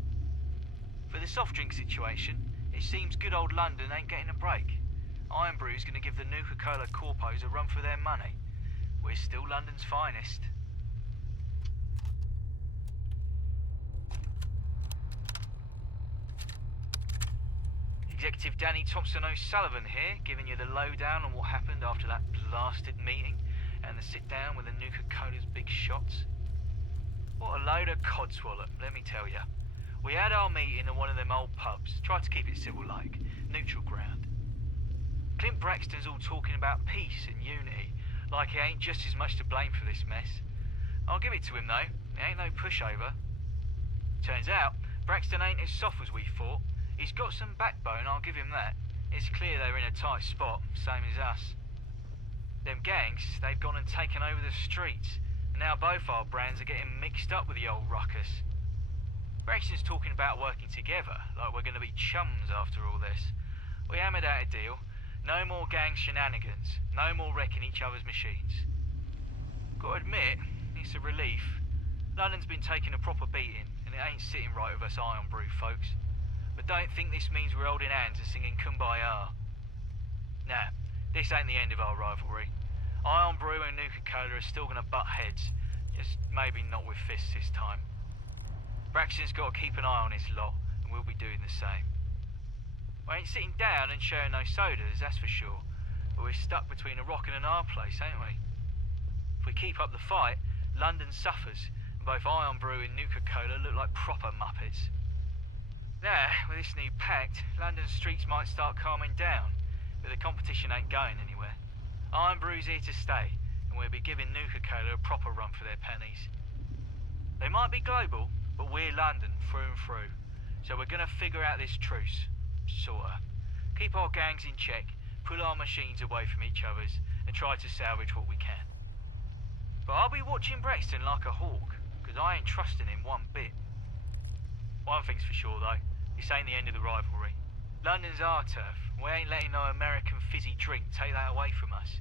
For the soft drink situation, it seems good old London ain't getting a break. Iron Brew's going to give the Nuka-Cola corpos a run for their money. We're still London's finest. Executive Danny Thompson O'Sullivan here, giving you the lowdown on what happened after that blasted meeting and the sit-down with the Nuka-Cola's big shots. What a load of codswallop, let me tell you. We had our meeting in one of them old pubs, tried to keep it civil-like, neutral ground. Clint Braxton's all talking about peace and unity, like he ain't just as much to blame for this mess. I'll give it to him though, he ain't no pushover. Turns out, Braxton ain't as soft as we thought. He's got some backbone, I'll give him that. It's clear they're in a tight spot, same as us. Them gangs, they've gone and taken over the streets, and now both our brands are getting mixed up with the old ruckus. Braxton's talking about working together, like we're going to be chums after all this. We hammered out a deal. No more gang shenanigans. No more wrecking each other's machines. Gotta admit, it's a relief. London's been taking a proper beating, and it ain't sitting right with us Iron Brew folks. But don't think this means we're holding hands and singing Kumbaya. Nah, this ain't the end of our rivalry. Iron Brew and Nuka-Cola are still gonna butt heads, just maybe not with fists this time. Braxton's got to keep an eye on his lot, and we'll be doing the same. We ain't sitting down and sharing no sodas, that's for sure. But we're stuck between a rock and an hard place, ain't we? If we keep up the fight, London suffers, and both Iron Brew and Nuka-Cola look like proper muppets. Now, with this new pact, London's streets might start calming down, but the competition ain't going anywhere. Iron Brew's here to stay, and we'll be giving Nuka-Cola a proper run for their pennies. They might be global, but we're London through and through, so we're gonna figure out this truce. Sorta. Keep our gangs in check, pull our machines away from each other's, and try to salvage what we can. But I'll be watching Braxton like a hawk, because I ain't trusting him one bit. One thing's for sure though, this ain't the end of the rivalry. London's our turf, and we ain't letting no American fizzy drink take that away from us.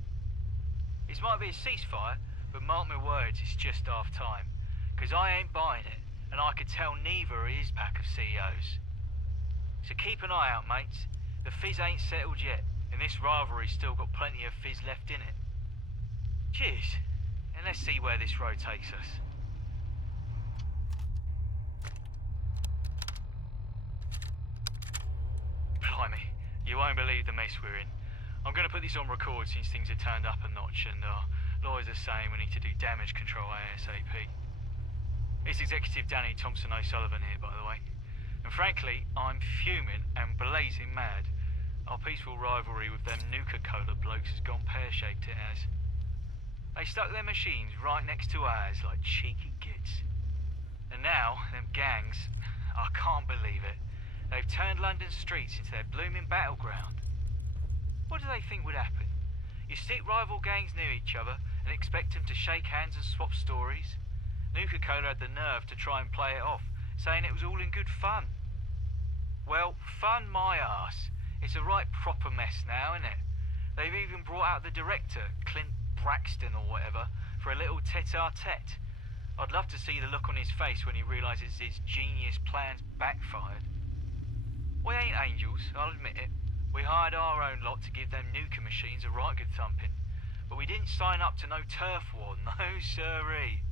This might be a ceasefire, but mark my words, it's just half time. Because I ain't buying it, and I could tell neither of his pack of CEOs. So keep an eye out, mates. The fizz ain't settled yet, and this rivalry's still got plenty of fizz left in it. Cheers, and let's see where this road takes us. Blimey, you won't believe the mess we're in. I'm going to put this on record since things have turned up a notch, and our lawyers are saying we need to do damage control ASAP. It's Executive Danny Thompson O'Sullivan here, by the way. And frankly, I'm fuming and blazing mad. Our peaceful rivalry with them Nuka-Cola blokes has gone pear-shaped, it has. They stuck their machines right next to ours like cheeky gits. And now, them gangs, I can't believe it. They've turned London streets into their blooming battleground. What do they think would happen? You stick rival gangs near each other and expect them to shake hands and swap stories? Nuka-Cola had the nerve to try and play it off, saying it was all in good fun. Well, fun my arse. It's a right proper mess now, isn't it? They've even brought out the director, Clint Braxton or whatever, for a little tete-a-tete. I'd love to see the look on his face when he realises his genius plan's backfired. We ain't angels, I'll admit it. We hired our own lot to give them Nuka machines a right good thumping. But we didn't sign up to no turf war, no siree.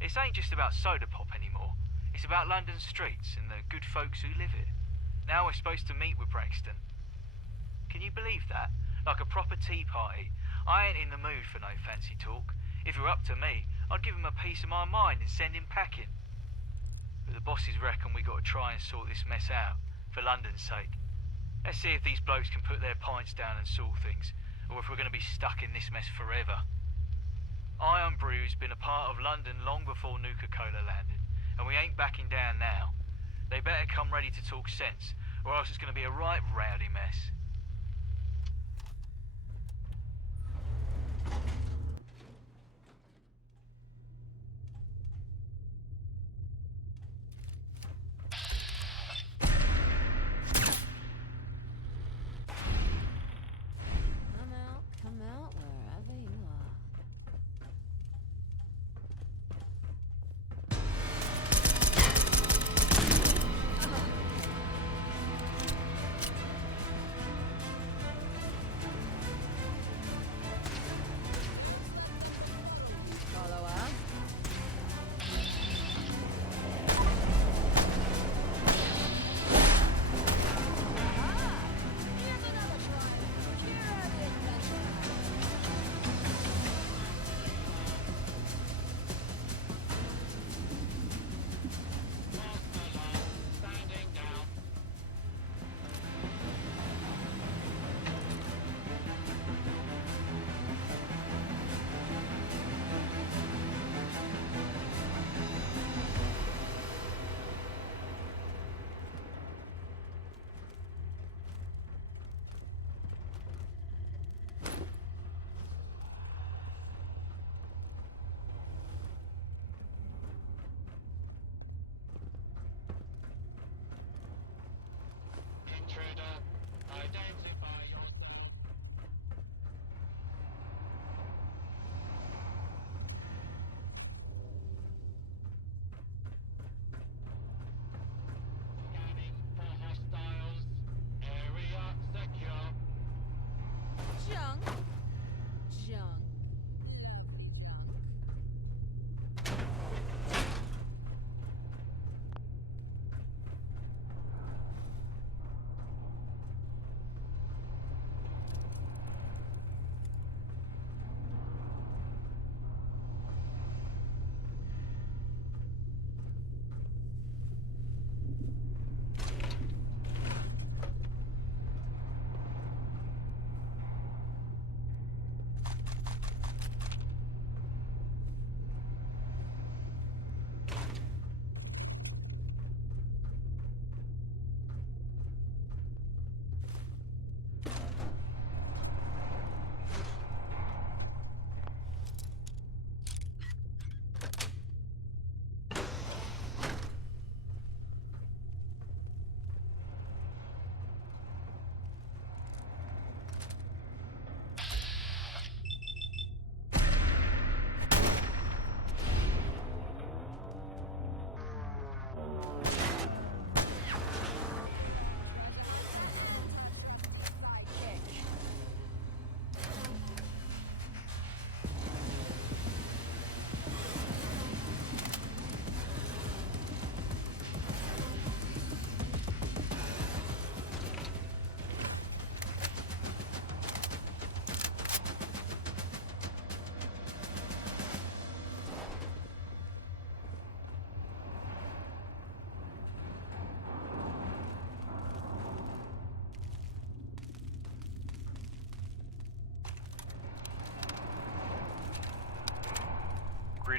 This ain't just about soda pop anymore. It's about London streets and the good folks who live here. Now we're supposed to meet with Braxton. Can you believe that? Like a proper tea party. I ain't in the mood for no fancy talk. If it were up to me, I'd give him a piece of my mind and send him packing. But the bosses reckon we gotta try and sort this mess out, for London's sake. Let's see if these blokes can put their pints down and sort things, or if we're gonna be stuck in this mess forever. Iron Brew's been a part of London long before Nuka-Cola landed, and we ain't backing down now. They better come ready to talk sense, or else it's gonna be a right rowdy mess. Come out wherever you are.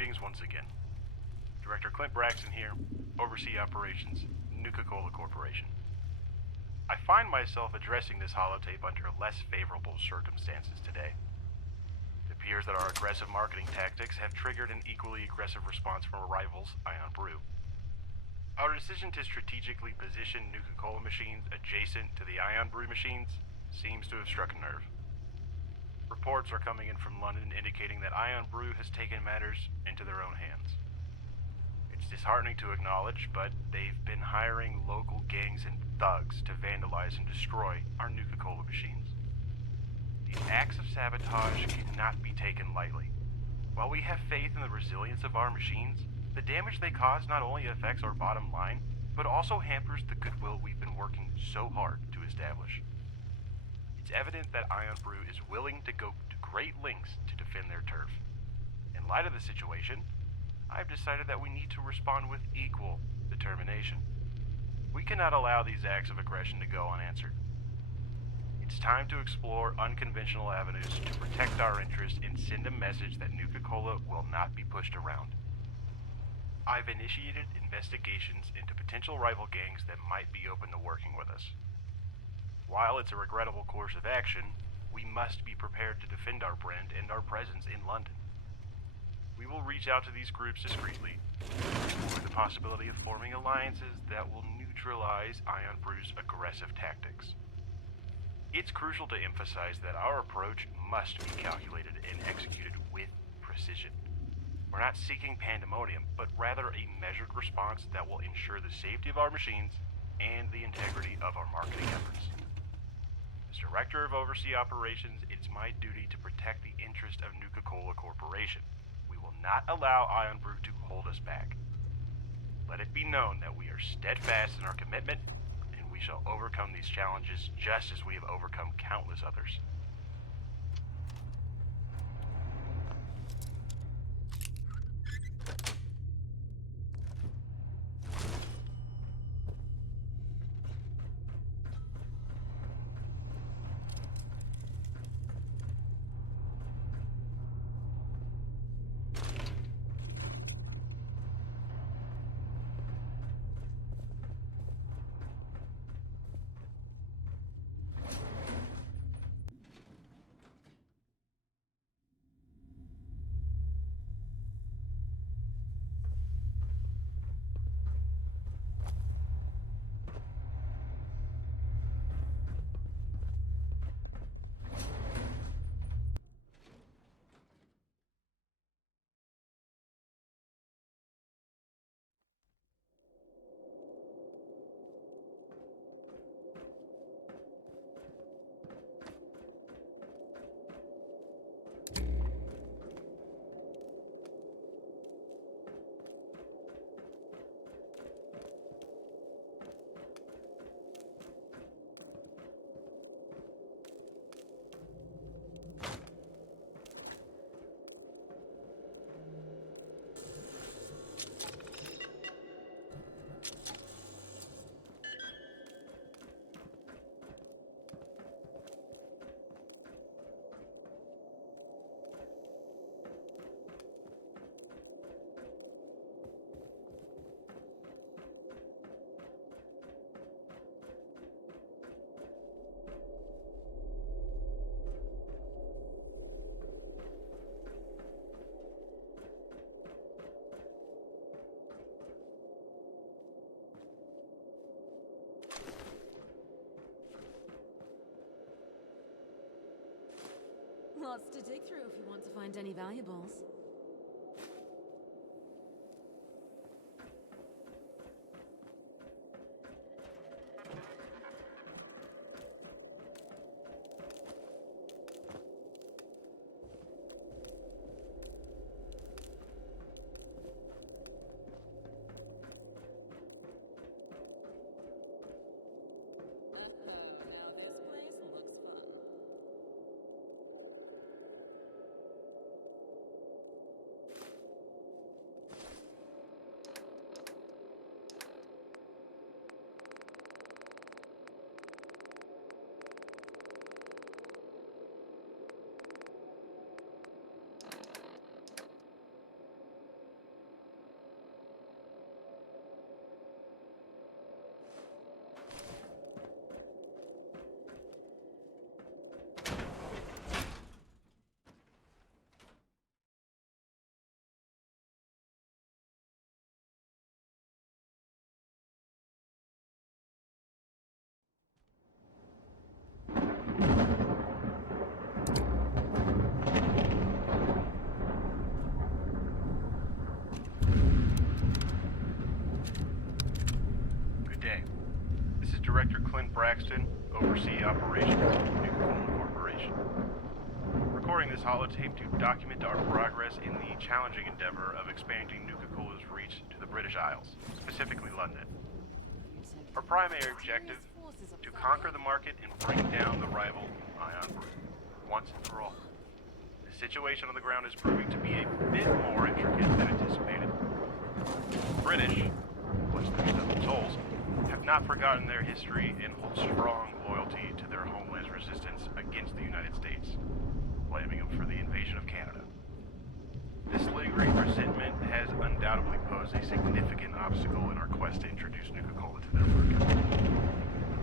Greetings once again. Director Clint Braxton here, Oversee Operations, Nuka-Cola Corporation. I find myself addressing this holotape under less favorable circumstances today. It appears that our aggressive marketing tactics have triggered an equally aggressive response from our rivals, Ion Brew. Our decision to strategically position Nuka-Cola machines adjacent to the Ion Brew machines seems to have struck a nerve. Reports are coming in from London indicating that Ion Brew has taken matters into their own hands. It's disheartening to acknowledge, but they've been hiring local gangs and thugs to vandalize and destroy our Nuka-Cola machines. These acts of sabotage cannot be taken lightly. While we have faith in the resilience of our machines, the damage they cause not only affects our bottom line, but also hampers the goodwill we've been working so hard to establish. It's evident that Ion Brew is willing to go to great lengths to defend their turf. In light of the situation, I've decided that we need to respond with equal determination. We cannot allow these acts of aggression to go unanswered. It's time to explore unconventional avenues to protect our interests and send a message that Nuka-Cola will not be pushed around. I've initiated investigations into potential rival gangs that might be open to working with us. While it's a regrettable course of action, we must be prepared to defend our brand and our presence in London. We will reach out to these groups discreetly, explore the possibility of forming alliances that will neutralize Ion Brew's aggressive tactics. It's crucial to emphasize that our approach must be calculated and executed with precision. We're not seeking pandemonium, but rather a measured response that will ensure the safety of our machines and the integrity of our marketing efforts. As Director of Oversee Operations, it's my duty to protect the interest of Nuka-Cola Corporation. We will not allow Ion Brew to hold us back. Let it be known that we are steadfast in our commitment, and we shall overcome these challenges just as we have overcome countless others. Lots to dig through if you want to find any valuables. Director Clint Braxton, oversee operations of Nuka-Cola Corporation. Recording this holotape to document our progress in the challenging endeavor of expanding Nuka-Cola's reach to the British Isles, specifically London. Our primary objective, to conquer the market and bring down the rival Ion Brew, once and for all. The situation on the ground is proving to be a bit more intricate than anticipated. The British, bless their stubborn souls, have not forgotten their history and hold strong loyalty to their homeland's resistance against the United States, blaming them for the invasion of Canada. This lingering resentment has undoubtedly posed a significant obstacle in our quest to introduce Nuka-Cola to their market.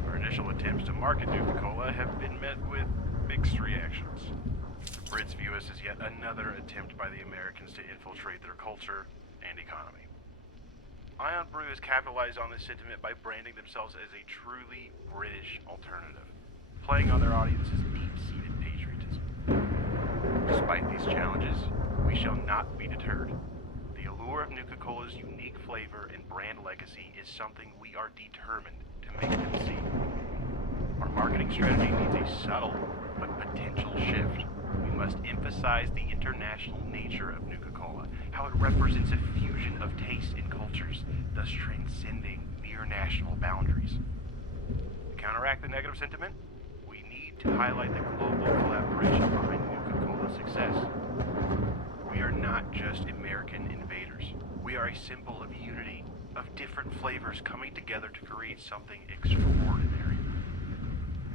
Our initial attempts to market Nuka-Cola have been met with mixed reactions. The Brits view us as yet another attempt by the Americans to infiltrate their culture and economy. Ion Brew has capitalized on this sentiment by branding themselves as a truly British alternative, playing on their audience's deep-seated patriotism. Despite these challenges, we shall not be deterred. The allure of Nuka-Cola's unique flavor and brand legacy is something we are determined to make them see. Our marketing strategy needs a subtle but potential shift. We must emphasize the international nature of Nuka-Cola, how it represents a fusion of tastes and cultures, thus transcending mere national boundaries. To counteract the negative sentiment, we need to highlight the global collaboration behind Nuka-Cola's success. We are not just American invaders. We are a symbol of unity, of different flavors coming together to create something extraordinary.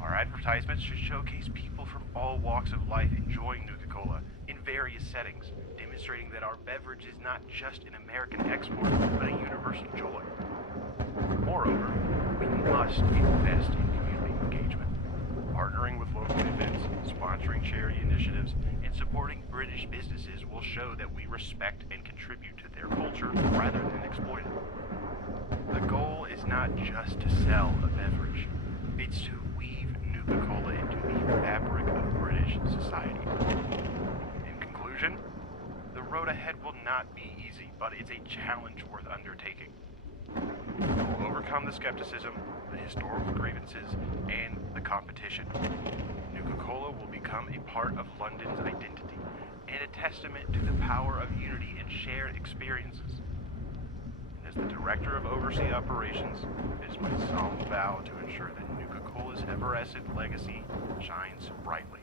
Our advertisements should showcase people from all walks of life enjoying Nuka-Cola in various settings, demonstrating that our beverage is not just an American export, but a universal joy. Moreover, we must invest in community engagement. Partnering with local events, sponsoring charity initiatives, and supporting British businesses will show that we respect and contribute to their culture rather than exploit it. The goal is not just to sell a beverage, it's to weave Nuka-Cola into the fabric of British society. In conclusion, the road ahead will not be easy, but it's a challenge worth undertaking. We will overcome the skepticism, the historical grievances, and the competition. Nuka-Cola will become a part of London's identity, and a testament to the power of unity and shared experiences. As the Director of Overseas Operations, it is my solemn vow to ensure that Nuka-Cola's ever-acid legacy shines brightly.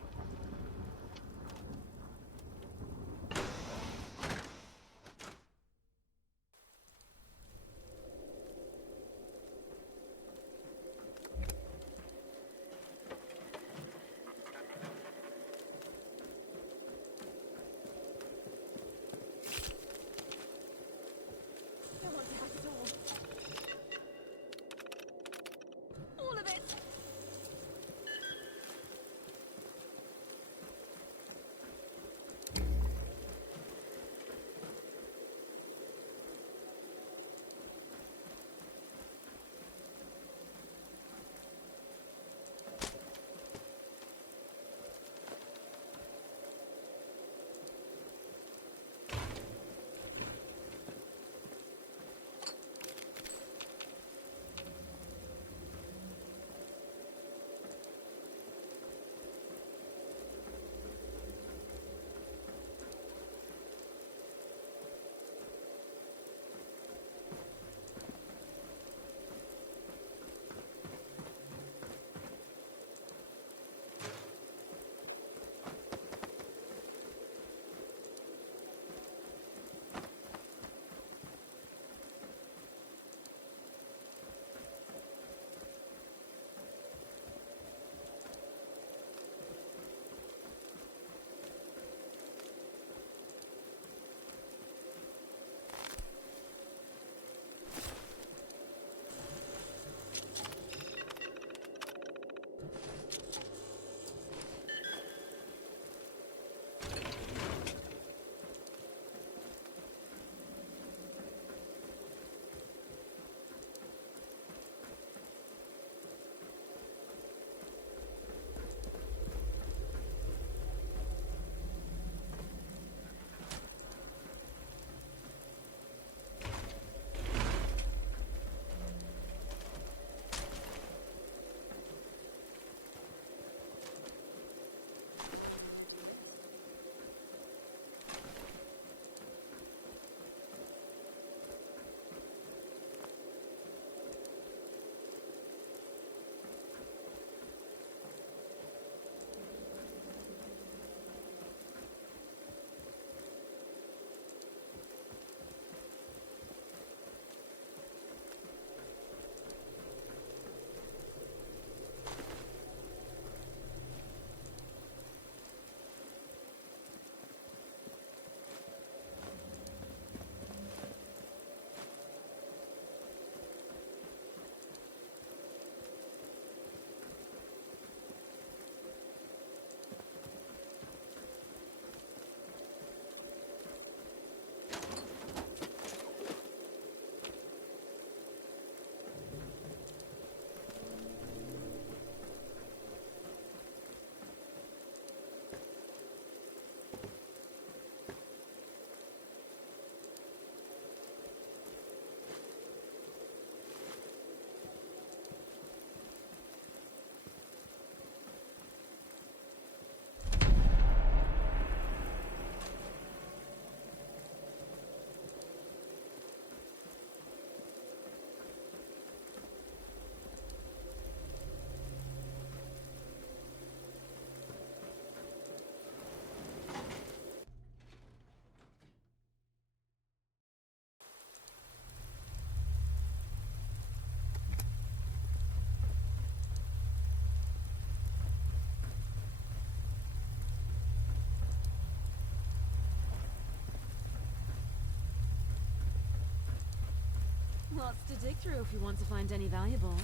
Lots to dig through if you want to find any valuables.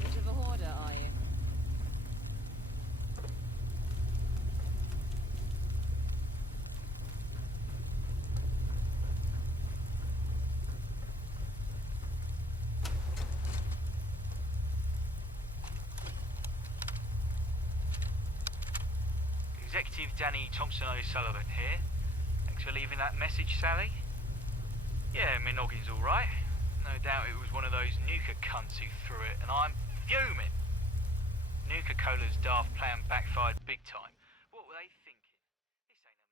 Bit of a hoarder, are you? Executive Danny Thompson O'Sullivan here. Thanks for leaving that message, Sally. Yeah, my noggin's alright. No doubt it was one of those Nuka cunts who threw it, and I'm fuming. Nuka-Cola's daft plan backfired big time. What were they thinking? This ain't America.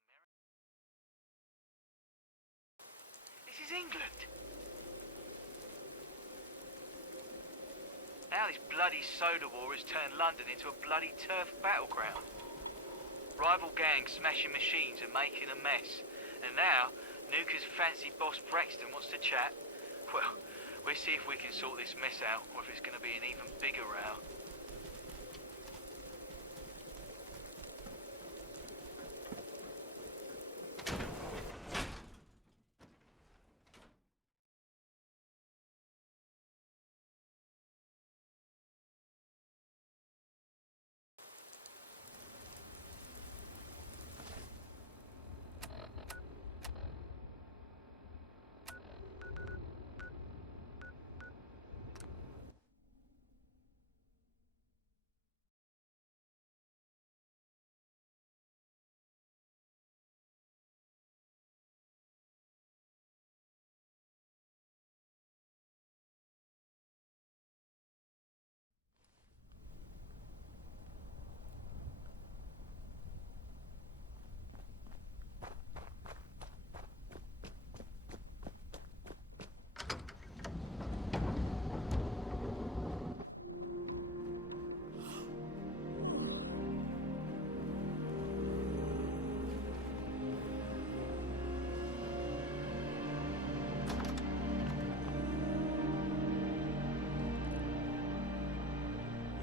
This is England. Now this bloody soda war has turned London into a bloody turf battleground. Rival gangs smashing machines and making a mess. And now, Nuka's fancy boss Braxton wants to chat. Well, we'll see if we can sort this mess out, or if it's going to be an even bigger row.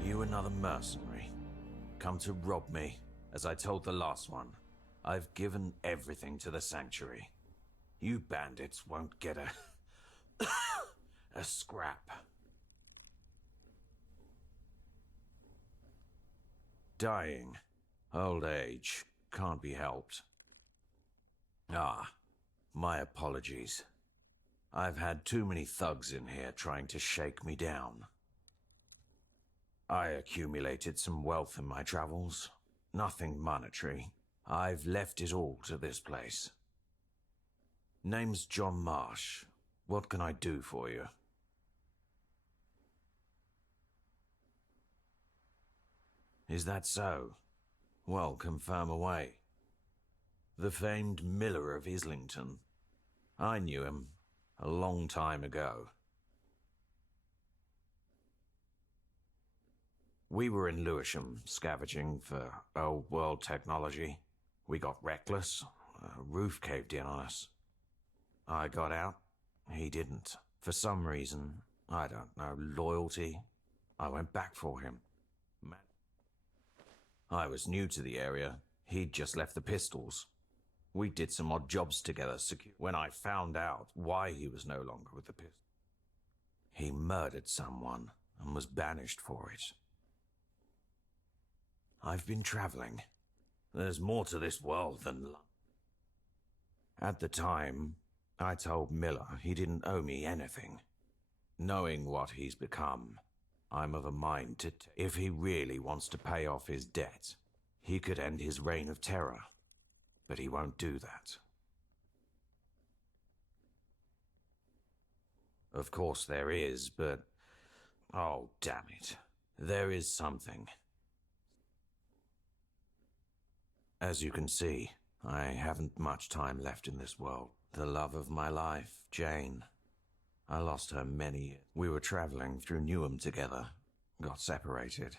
You another mercenary. Come to rob me, as I told the last one. I've given everything to the sanctuary. You bandits won't get a... a scrap. Dying. Old age. Can't be helped. Ah, my apologies. I've had too many thugs in here trying to shake me down. I accumulated some wealth in my travels. Nothing monetary. I've left it all to this place. Name's John Marsh. What can I do for you? Is that so? Well, confirm away. The famed Miller of Islington. I knew him a long time ago. We were in Lewisham, scavenging for old-world technology. We got reckless. A roof caved in on us. I got out. He didn't. For some reason, I don't know, loyalty, I went back for him. I was new to the area. He'd just left the pistols. We did some odd jobs together. When I found out why he was no longer with the pistols, he murdered someone and was banished for it. I've been traveling. There's more to this world than London. At the time, I told Miller he didn't owe me anything. Knowing what he's become, I'm of a mind to... If he really wants to pay off his debt, he could end his reign of terror. But he won't do that. Of course there is, but... Oh, damn it. There is something. As you can see, I haven't much time left in this world. The love of my life, Jane. I lost her many years. We were traveling through Newham together, got separated.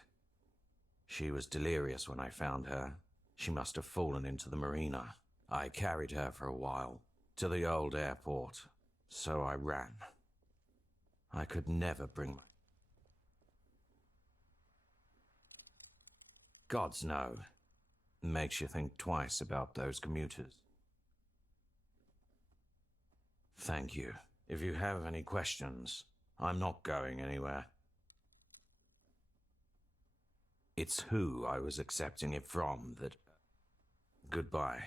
She was delirious when I found her. She must have fallen into the marina. I carried her for a while, to the old airport, so I ran. I could never bring my... Gods no. Makes you think twice about those commuters. Thank you. If you have any questions, I'm not going anywhere. It's who I was accepting it from that... Goodbye.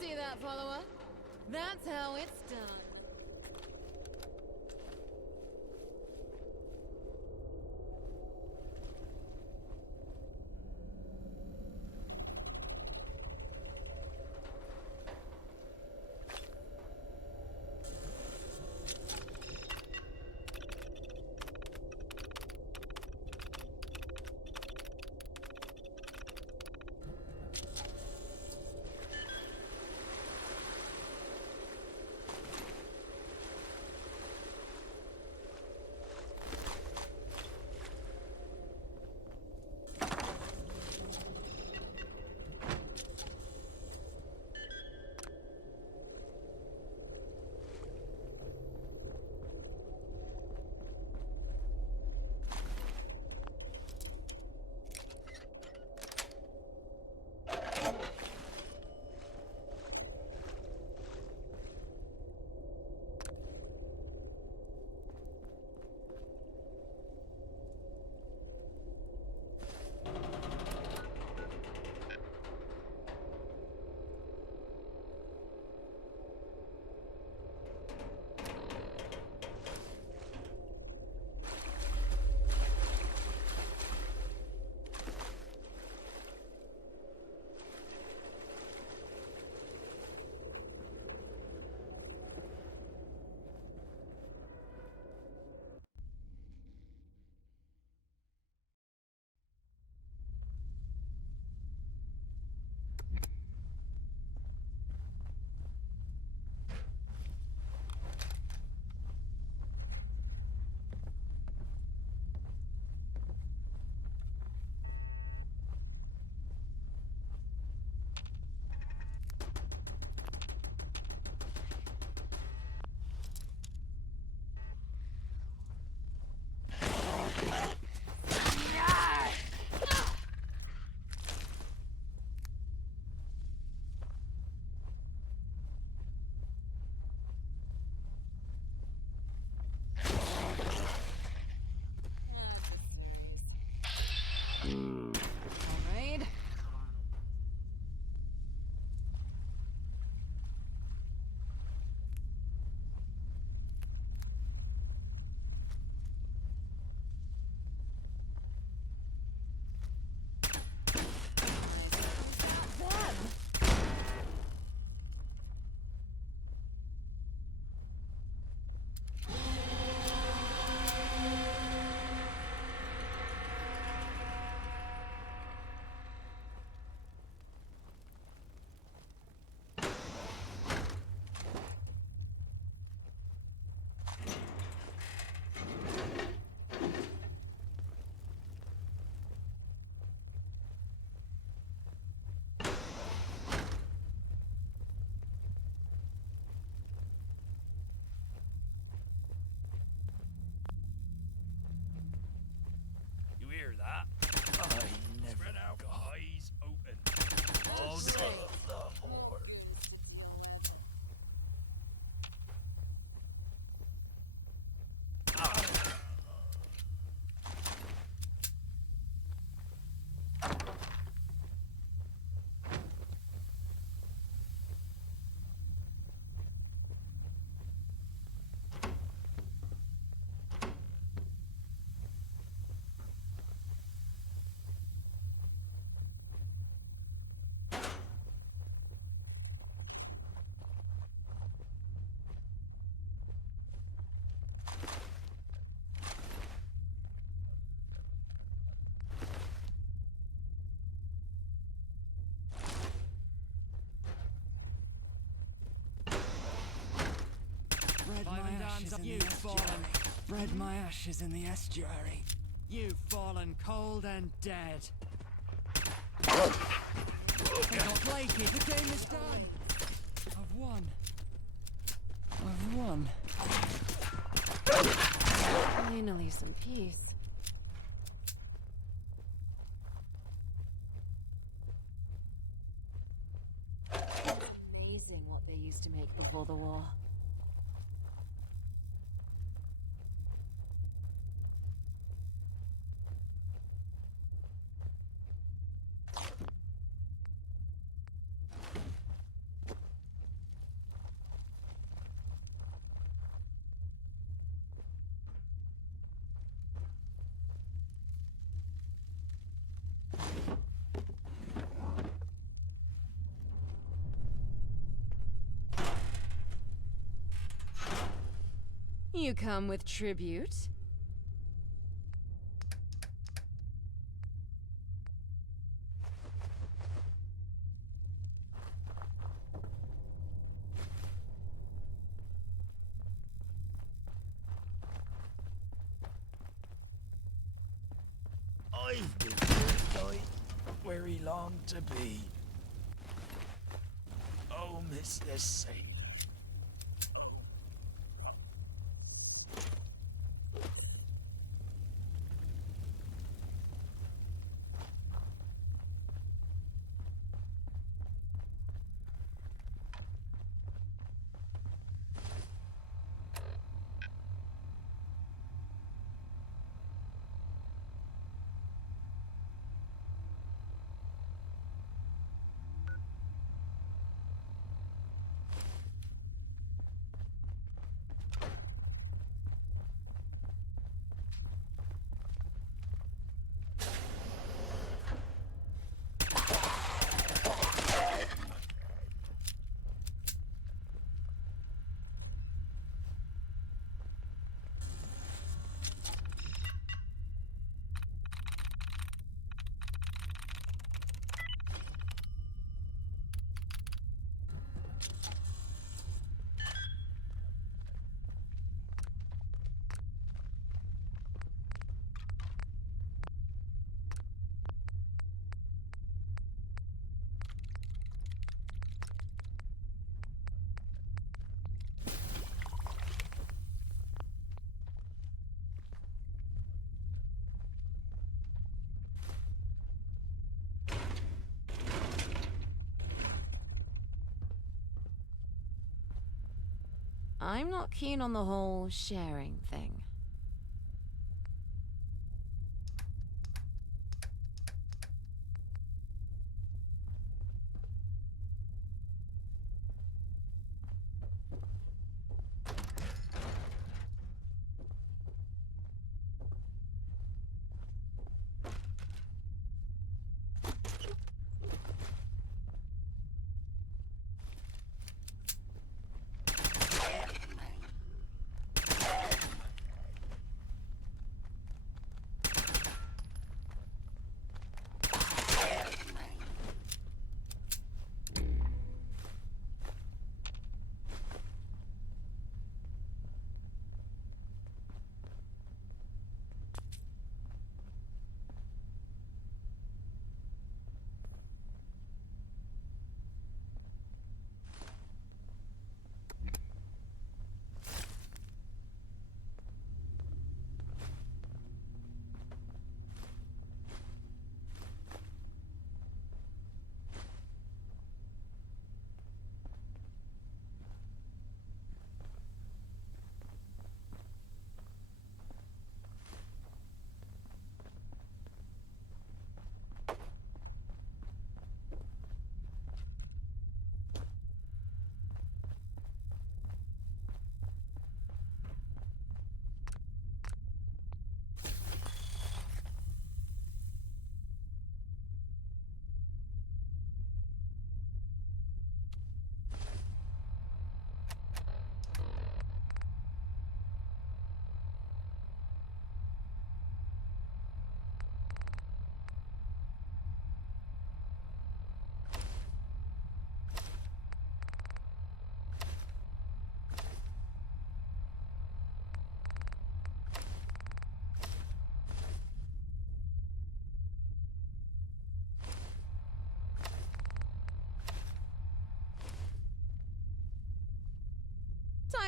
See that, follower? That's how it's done. You've fallen. Spread my ashes in the estuary. You've fallen cold and dead. They got flaky. The game is done. I've won. I've won. Finally, some peace. Amazing what they used to make before the war. You come with tribute? I've been here night where he longed to be. Oh, Mr. Saint. I'm not keen on the whole sharing thing.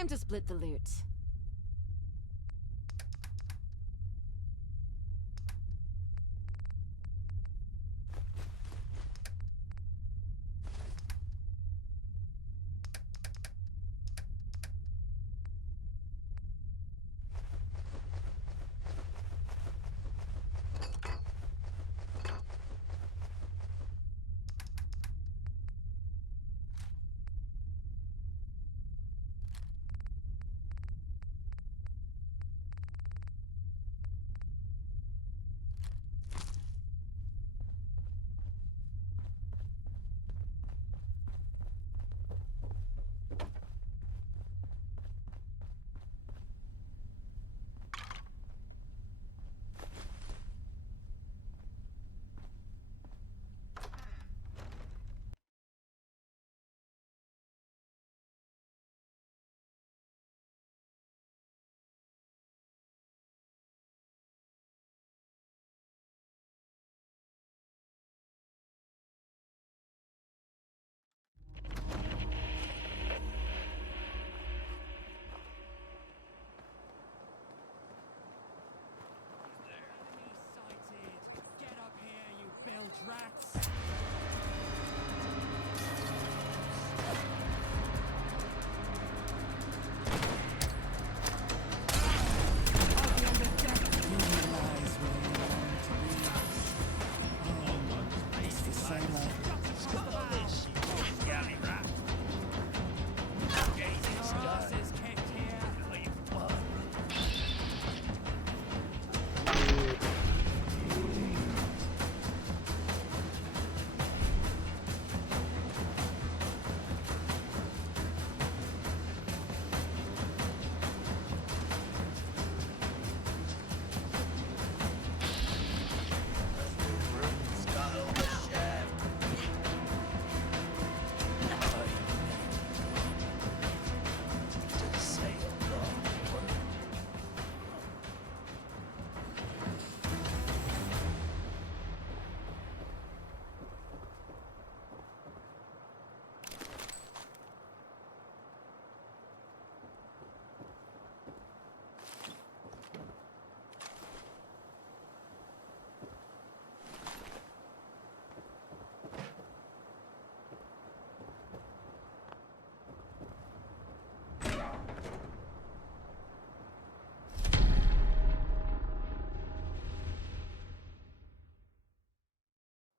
Time to split the loot. Rats!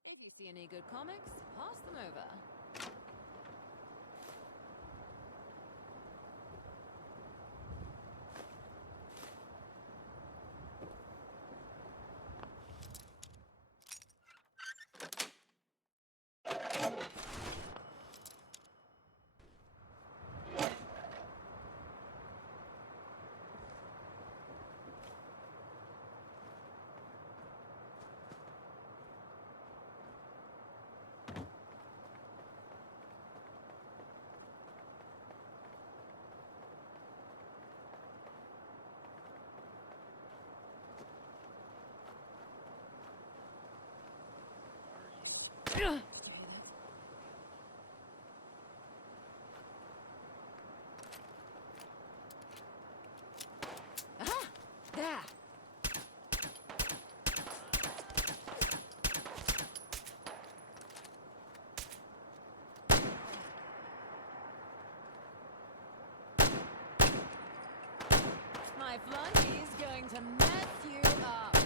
If you see any good comics, pass them over. Aha! There! My flunky's going to mess you up.